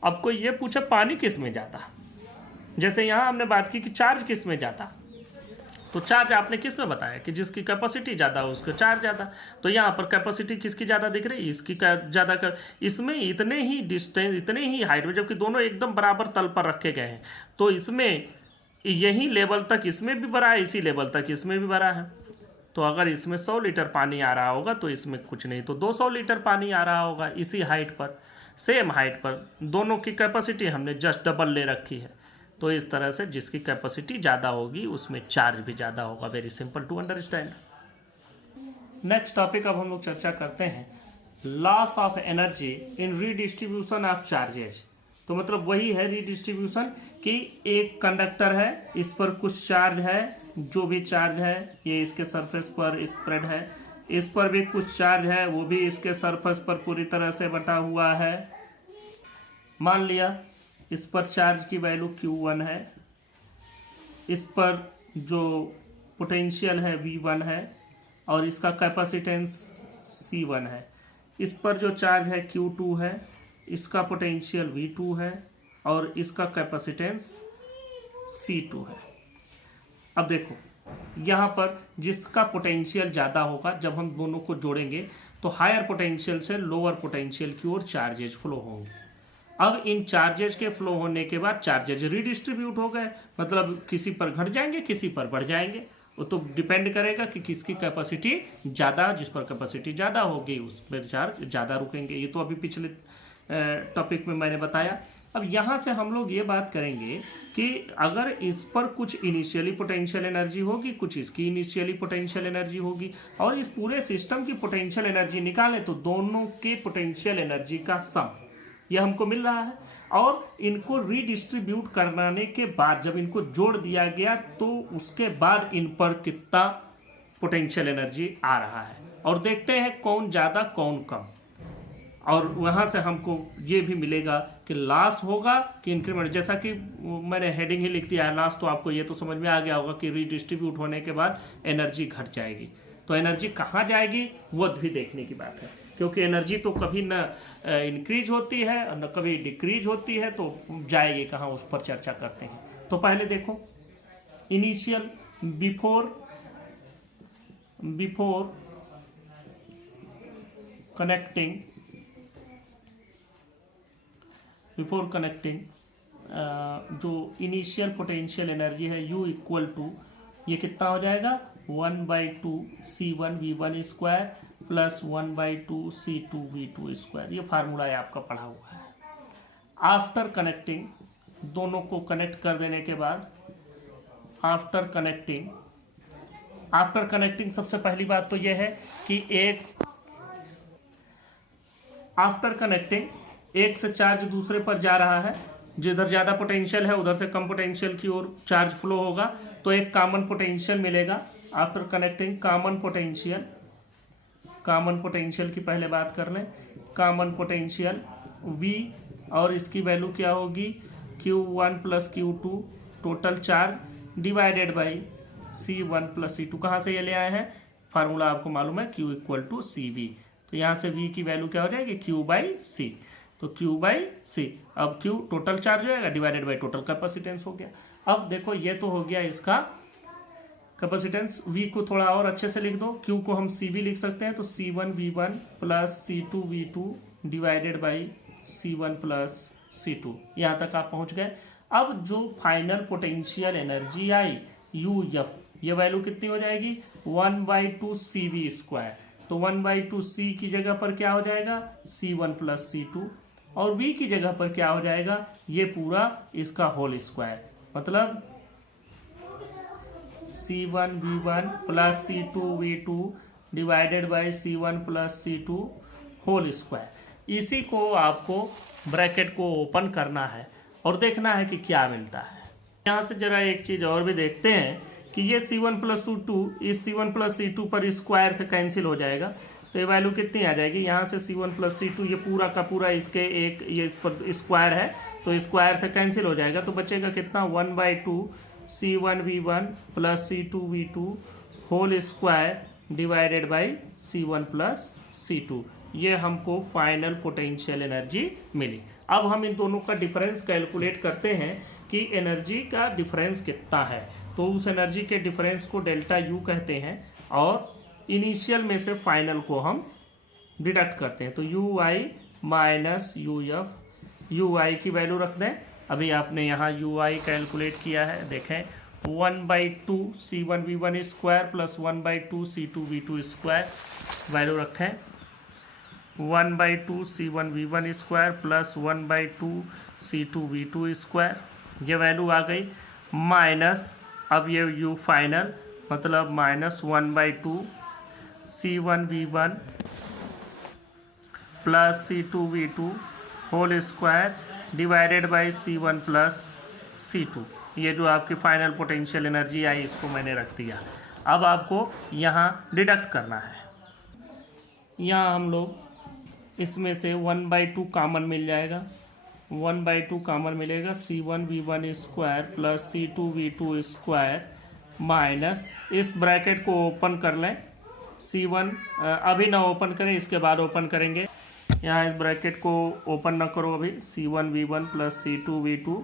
अब कोई ये पूछे पानी किस में ज़्यादा, जैसे यहाँ हमने बात की कि चार्ज किस में ज़्यादा, तो चार्ज आपने किस में बताया कि जिसकी कैपेसिटी ज़्यादा हो उसका चार्ज ज़्यादा। तो यहाँ पर कैपेसिटी किसकी ज़्यादा दिख रही है, इसकी ज़्यादा कर। इसमें इतने ही डिस्टेंस इतने ही हाइट में, जबकि दोनों एकदम बराबर तल पर रखे गए हैं, तो इसमें यही लेवल तक इसमें भी भरा है, इसी लेवल तक इसमें भी भरा है। तो अगर इसमें 100 लीटर पानी आ रहा होगा तो इसमें कुछ नहीं तो 200 लीटर पानी आ रहा होगा इसी हाइट पर, सेम हाइट पर। दोनों की कैपेसिटी हमने जस्ट डबल ले रखी है। तो इस तरह से जिसकी कैपेसिटी ज़्यादा होगी उसमें चार्ज भी ज़्यादा होगा। Very simple to understand. Next topic अब हम लोग चर्चा करते हैं loss of energy in redistribution of charges. तो मतलब वही है रीडिस्ट्रीब्यूशन कि एक कंडक्टर है, इस पर कुछ चार्ज है, जो भी चार्ज है ये इसके सरफेस पर स्प्रेड है, इस पर भी कुछ चार्ज है वो भी इसके सरफेस पर पूरी तरह से बटा हुआ है। मान लिया इस पर चार्ज की वैल्यू Q1 है, इस पर जो पोटेंशियल है V1 है और इसका कैपेसिटेंस C1 है। इस पर जो चार्ज है Q2 है, इसका पोटेंशियल V2 है और इसका कैपेसिटेंस C2 है। अब देखो यहाँ पर जिसका पोटेंशियल ज़्यादा होगा, जब हम दोनों को जोड़ेंगे तो हायर पोटेंशियल से लोअर पोटेंशियल की ओर चार्जेज फ्लो होंगे। अब इन चार्जेज के फ्लो होने के बाद चार्जेज रिडिस्ट्रीब्यूट हो गए, मतलब किसी पर घट जाएंगे किसी पर बढ़ जाएंगे। वो तो डिपेंड करेगा कि किसकी कैपेसिटी ज़्यादा, जिस पर कैपेसिटी ज़्यादा होगी उस पर चार्ज ज़्यादा रुकेंगे। ये तो अभी पिछले टॉपिक में मैंने बताया। अब यहाँ से हम लोग ये बात करेंगे कि अगर इस पर कुछ इनिशियली पोटेंशियल एनर्जी होगी, कुछ इसकी इनिशियली पोटेंशियल एनर्जी होगी, और इस पूरे सिस्टम की पोटेंशियल एनर्जी निकालें तो दोनों के पोटेंशियल एनर्जी का सम ये हमको मिल रहा है। और इनको रीडिस्ट्रीब्यूट कराने के बाद जब इनको जोड़ दिया गया तो उसके बाद इन पर कितना पोटेंशियल एनर्जी आ रहा है, और देखते हैं कौन ज़्यादा कौन कम। और वहाँ से हमको ये भी मिलेगा कि लॉस होगा कि इंक्रीमेंट, जैसा कि मैंने हेडिंग ही लिख दिया है लॉस, तो आपको ये तो समझ में आ गया होगा कि रीडिस्ट्रीब्यूट होने के बाद एनर्जी घट जाएगी। तो एनर्जी कहाँ जाएगी वो भी देखने की बात है, क्योंकि एनर्जी तो कभी न इंक्रीज होती है और न कभी डिक्रीज होती है, तो जाएगी कहाँ उस पर चर्चा करते हैं। तो पहले देखो इनिशियल बिफोर कनेक्टिंग जो इनिशियल पोटेंशियल एनर्जी है U इक्वल टू, ये कितना हो जाएगा 1/2 C1V1 square plus 1/2 C2V2 square. ये फार्मूला है आपका पढ़ा हुआ है। आफ्टर कनेक्टिंग, दोनों को कनेक्ट कर देने के बाद, आफ्टर कनेक्टिंग सबसे पहली बात तो यह है कि आफ्टर कनेक्टिंग एक से चार्ज दूसरे पर जा रहा है, जिधर ज़्यादा पोटेंशियल है उधर से कम पोटेंशियल की ओर चार्ज फ्लो होगा, तो एक कॉमन पोटेंशियल मिलेगा। आफ्टर कनेक्टिंग कॉमन पोटेंशियल की पहले बात कर लें। कॉमन पोटेंशियल V, और इसकी वैल्यू क्या होगी Q1 plus Q2 total charge divided by C1 plus C2। कहाँ से ये ले आए हैं, फार्मूला आपको मालूम है Q इक्वल टू CV। तो यहाँ से V की वैल्यू क्या हो जाएगी Q/C, तो Q/C। अब Q टोटल चार्ज हो जाएगा डिवाइडेड बाई टोटल कैपेसिटेंस हो गया। अब देखो ये तो हो गया इसका कैपेसिटेंस। V को थोड़ा और अच्छे से लिख दो, Q को हम CV लिख सकते हैं, तो C1V1 plus C2V2 divided by C1 plus C2। यहाँ तक आप पहुँच गए। अब जो फाइनल पोटेंशियल एनर्जी आई UF, ये वैल्यू कितनी हो जाएगी 1/2 CV स्क्वायर। तो 1/2 C की जगह पर क्या हो जाएगा C1 प्लस C2, और V की जगह पर क्या हो जाएगा ये पूरा इसका होल स्क्वायर, मतलब C1V1 plus C2V2 divided by C1 plus C2 whole square. इसी को आपको ब्रैकेट को ओपन करना है और देखना है कि क्या मिलता है। यहाँ से जरा एक चीज और भी देखते हैं कि ये C1 प्लस C2 इस C1 प्लस C2 पर स्क्वायर से कैंसिल हो जाएगा, तो ये वैल्यू कितनी आ जाएगी, यहाँ से C1 प्लस C2 ये पूरा का पूरा इसके एक ये इस पर स्क्वायर है, तो स्क्वायर से कैंसिल हो जाएगा, तो बचेगा कितना 1/2 C1V1 plus C2V2 whole square divided by C1 plus C2। ये हमको फाइनल पोटेंशियल एनर्जी मिली। अब हम इन दोनों का डिफरेंस कैलकुलेट करते हैं कि एनर्जी का डिफरेंस कितना है, तो उस एनर्जी के डिफरेंस को डेल्टा U कहते हैं, और इनिशियल में से फाइनल को हम डिडक्ट करते हैं, तो UI माइनस UF, UI की वैल्यू रख दें। अभी आपने यहाँ UI कैलकुलेट किया है, देखें 1/2 C1V1 square plus 1/2 C2V2 square value रखें, 1/2 C1V1 square plus 1/2 C2V2 square, ये वैल्यू आ गई, माइनस अब ये U फाइनल मतलब minus 1/2 C1V1 plus C2V2 whole square divided by C1 plus C2। ये जो आपकी फाइनल पोटेंशियल एनर्जी आई इसको मैंने रख दिया। अब आपको यहाँ डिडक्ट करना है। यहाँ हम लोग इसमें से 1/2 कॉमन मिल जाएगा, 1/2 कॉमन मिलेगा, C1V1 square plus C2V2 square minus, इस ब्रैकेट को ओपन कर लें, C1 अभी ना ओपन करें, इसके बाद ओपन करेंगे। यहाँ इस ब्रैकेट को ओपन ना करो अभी, C1V1 plus C2V2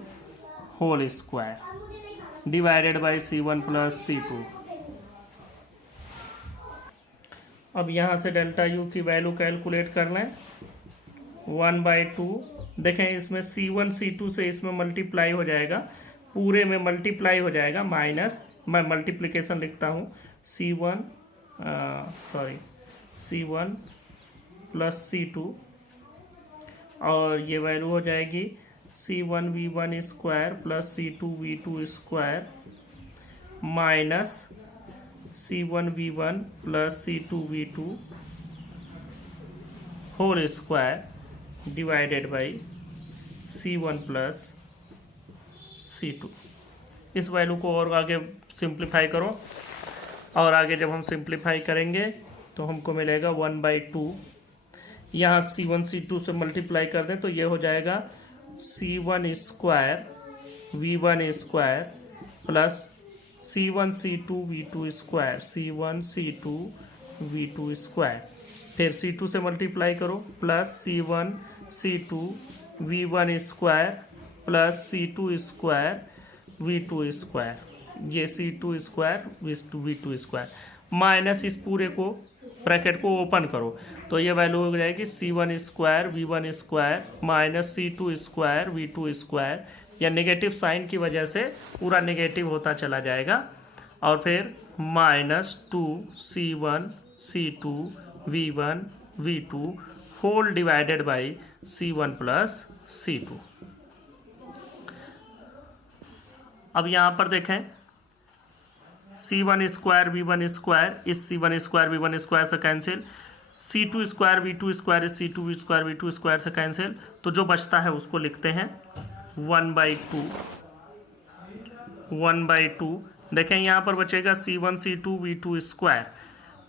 whole square divided by C1 plus C2। अब यहाँ से डेल्टा U की वैल्यू कैलकुलेट कर लें, 1/2, देखें इसमें C1 C2 से इसमें मल्टीप्लाई हो जाएगा, पूरे में मल्टीप्लाई हो जाएगा, माइनस मैं मल्टीप्लिकेशन लिखता हूँ C1 प्लस C2, और ये वैल्यू हो जाएगी C1V1 square plus C2V2 square minus C1V1 plus C2V2 whole square divided by C1 plus C2। इस वैल्यू को और आगे सिंप्लीफाई करो, और आगे जब हम सिंप्लीफाई करेंगे तो हमको मिलेगा 1/2। यहाँ C1 C2 से मल्टीप्लाई कर दें तो ये हो जाएगा C1 square V1 square plus C1 C2 V2 square C1 C2 V2 square, फिर C2 से मल्टीप्लाई करो plus C1 C2 V1 square plus C2 square V2 square, ये C2 square V2 square minus इस पूरे को ब्रैकेट को open करो तो ये वैल्यू हो जाएगी C1 square V1 square minus C2 square V2 square. या नेगेटिव साइन की वजह से पूरा नेगेटिव होता चला जाएगा, और फिर minus 2C1 C2 V1 V2 whole divided by C1 plus C2। अब यहाँ पर देखें C1 स्क्वायर V1 स्क्वायर इस C1 स्क्वायर V1 स्क्वायर से cancel, C2 square V2 square इस C2 स्क्वायर V2 स्क्वायर से कैंसिल, तो जो बचता है उसको लिखते हैं 1/2। देखें यहाँ पर बचेगा C1 C2 V2 स्क्वायर,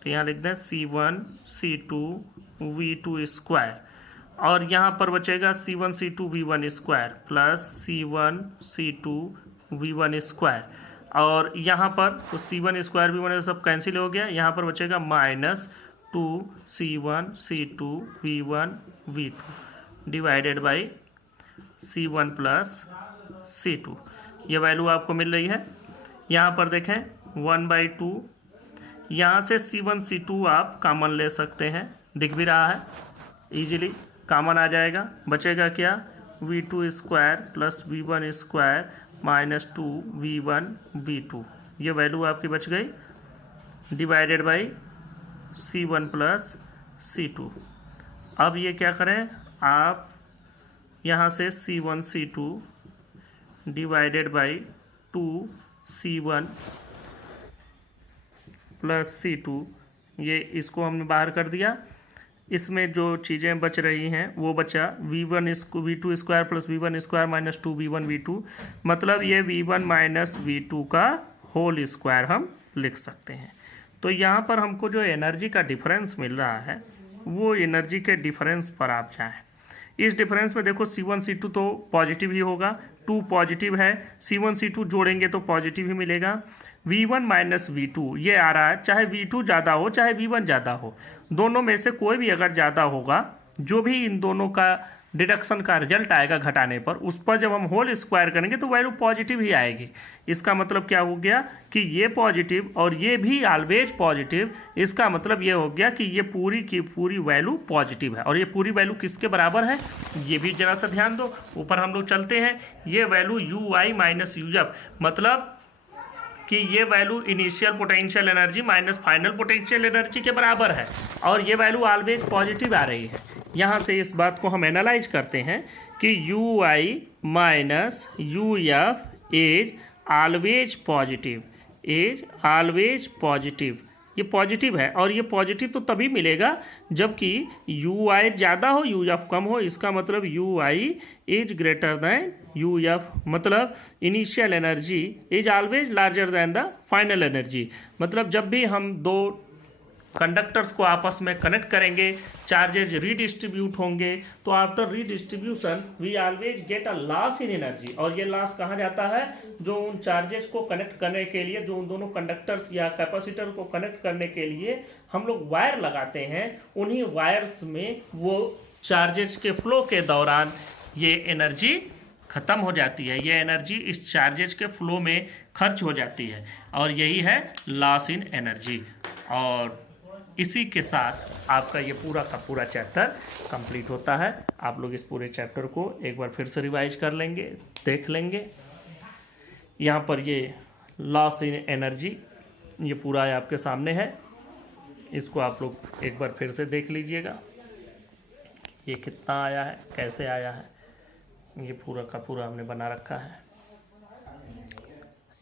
तो यहाँ लिख दें C1 C2 V2 स्क्वायर, और यहाँ पर बचेगा C1 C2 V1 square plus C1 C2 V1 square, और यहाँ पर तो C1 स्क्वायर V1 सब कैंसिल हो गया, यहाँ पर बचेगा minus 2C1 C2 V1 V2 divided by C1 plus C2। ये वैल्यू आपको मिल रही है। यहाँ पर देखें 1/2, यहाँ से C1 C2 आप कॉमन ले सकते हैं, दिख भी रहा है इजीली कॉमन आ जाएगा, बचेगा क्या V2 square plus V1 square minus 2V1 V2, ये वैल्यू आपकी बच गई divided by C1 plus C2। अब ये क्या करें आप यहाँ से C1 C2 divided by 2C1 plus C2, ये इसको हमने बाहर कर दिया। इसमें जो चीज़ें बच रही हैं वो बचा V2 square plus V1 square minus 2V1 V2, मतलब ये V1 माइनस V2 का होल स्क्वायर हम लिख सकते हैं। तो यहाँ पर हमको जो एनर्जी का डिफरेंस मिल रहा है वो एनर्जी के डिफरेंस पर आप जाएं। इस डिफरेंस में देखो C1 C2 तो पॉजिटिव ही होगा, 2 पॉजिटिव है, C1 C2 जोड़ेंगे तो पॉजिटिव ही मिलेगा। V1 माइनस V2 ये आ रहा है, चाहे V2 ज़्यादा हो चाहे V1 ज़्यादा हो, दोनों में से कोई भी अगर ज़्यादा होगा, जो भी इन दोनों का डिडक्शन का रिजल्ट आएगा घटाने पर, उस पर जब हम होल स्क्वायर करेंगे तो वैल्यू पॉजिटिव ही आएगी। इसका मतलब क्या हो गया कि ये पॉजिटिव और ये भी ऑलवेज पॉजिटिव, इसका मतलब ये हो गया कि ये पूरी की पूरी वैल्यू पॉजिटिव है। और ये पूरी वैल्यू किसके बराबर है ये भी जरा सा ध्यान दो। ऊपर हम लोग चलते हैं, ये वैल्यू UI माइनस UF, मतलब कि ये value initial potential energy minus final potential energy के बराबर है, और ये वैल्यू ऑलवेज पॉजिटिव आ रही है। यहाँ से इस बात को हम एनालाइज करते हैं कि UI minus UF is always positive, ये पॉजिटिव है। और ये पॉजिटिव तो तभी मिलेगा जबकि UI ज़्यादा हो UF कम हो, इसका मतलब UI is greater than UF, मतलब initial energy is always larger than the final energy. मतलब जब भी हम दो कंडक्टर्स को आपस में कनेक्ट करेंगे, चार्जेज रीडिस्ट्रीब्यूट होंगे, तो after redistribution we always get a loss in energy. और ये लॉस कहाँ जाता है, जो उन चार्जेज को कनेक्ट करने के लिए, जो उन दोनों कंडक्टर्स या कैपेसिटर को कनेक्ट करने के लिए हम लोग वायर लगाते हैं, उन्हीं वायर्स में वो चार्जेज के फ्लो के दौरान ये एनर्जी खत्म हो जाती है, ये एनर्जी इस चार्जेज के फ्लो में खर्च हो जाती है, और यही है लॉस इन एनर्जी। और इसी के साथ आपका ये पूरा का पूरा चैप्टर कंप्लीट होता है। आप लोग इस पूरे चैप्टर को एक बार फिर से रिवाइज कर लेंगे, देख लेंगे। यहाँ पर ये लॉस इन एनर्जी ये पूरा आपके सामने है, इसको आप लोग एक बार फिर से देख लीजिएगा, ये कितना आया है, कैसे आया है, ये पूरा का पूरा हमने बना रखा है।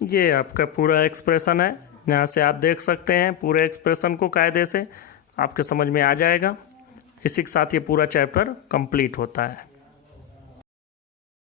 ये आपका पूरा एक्सप्रेशन है, यहाँ से आप देख सकते हैं पूरे एक्सप्रेशन को कायदे से आपके समझ में आ जाएगा। इसी के साथ ये पूरा चैप्टर कंप्लीट होता है।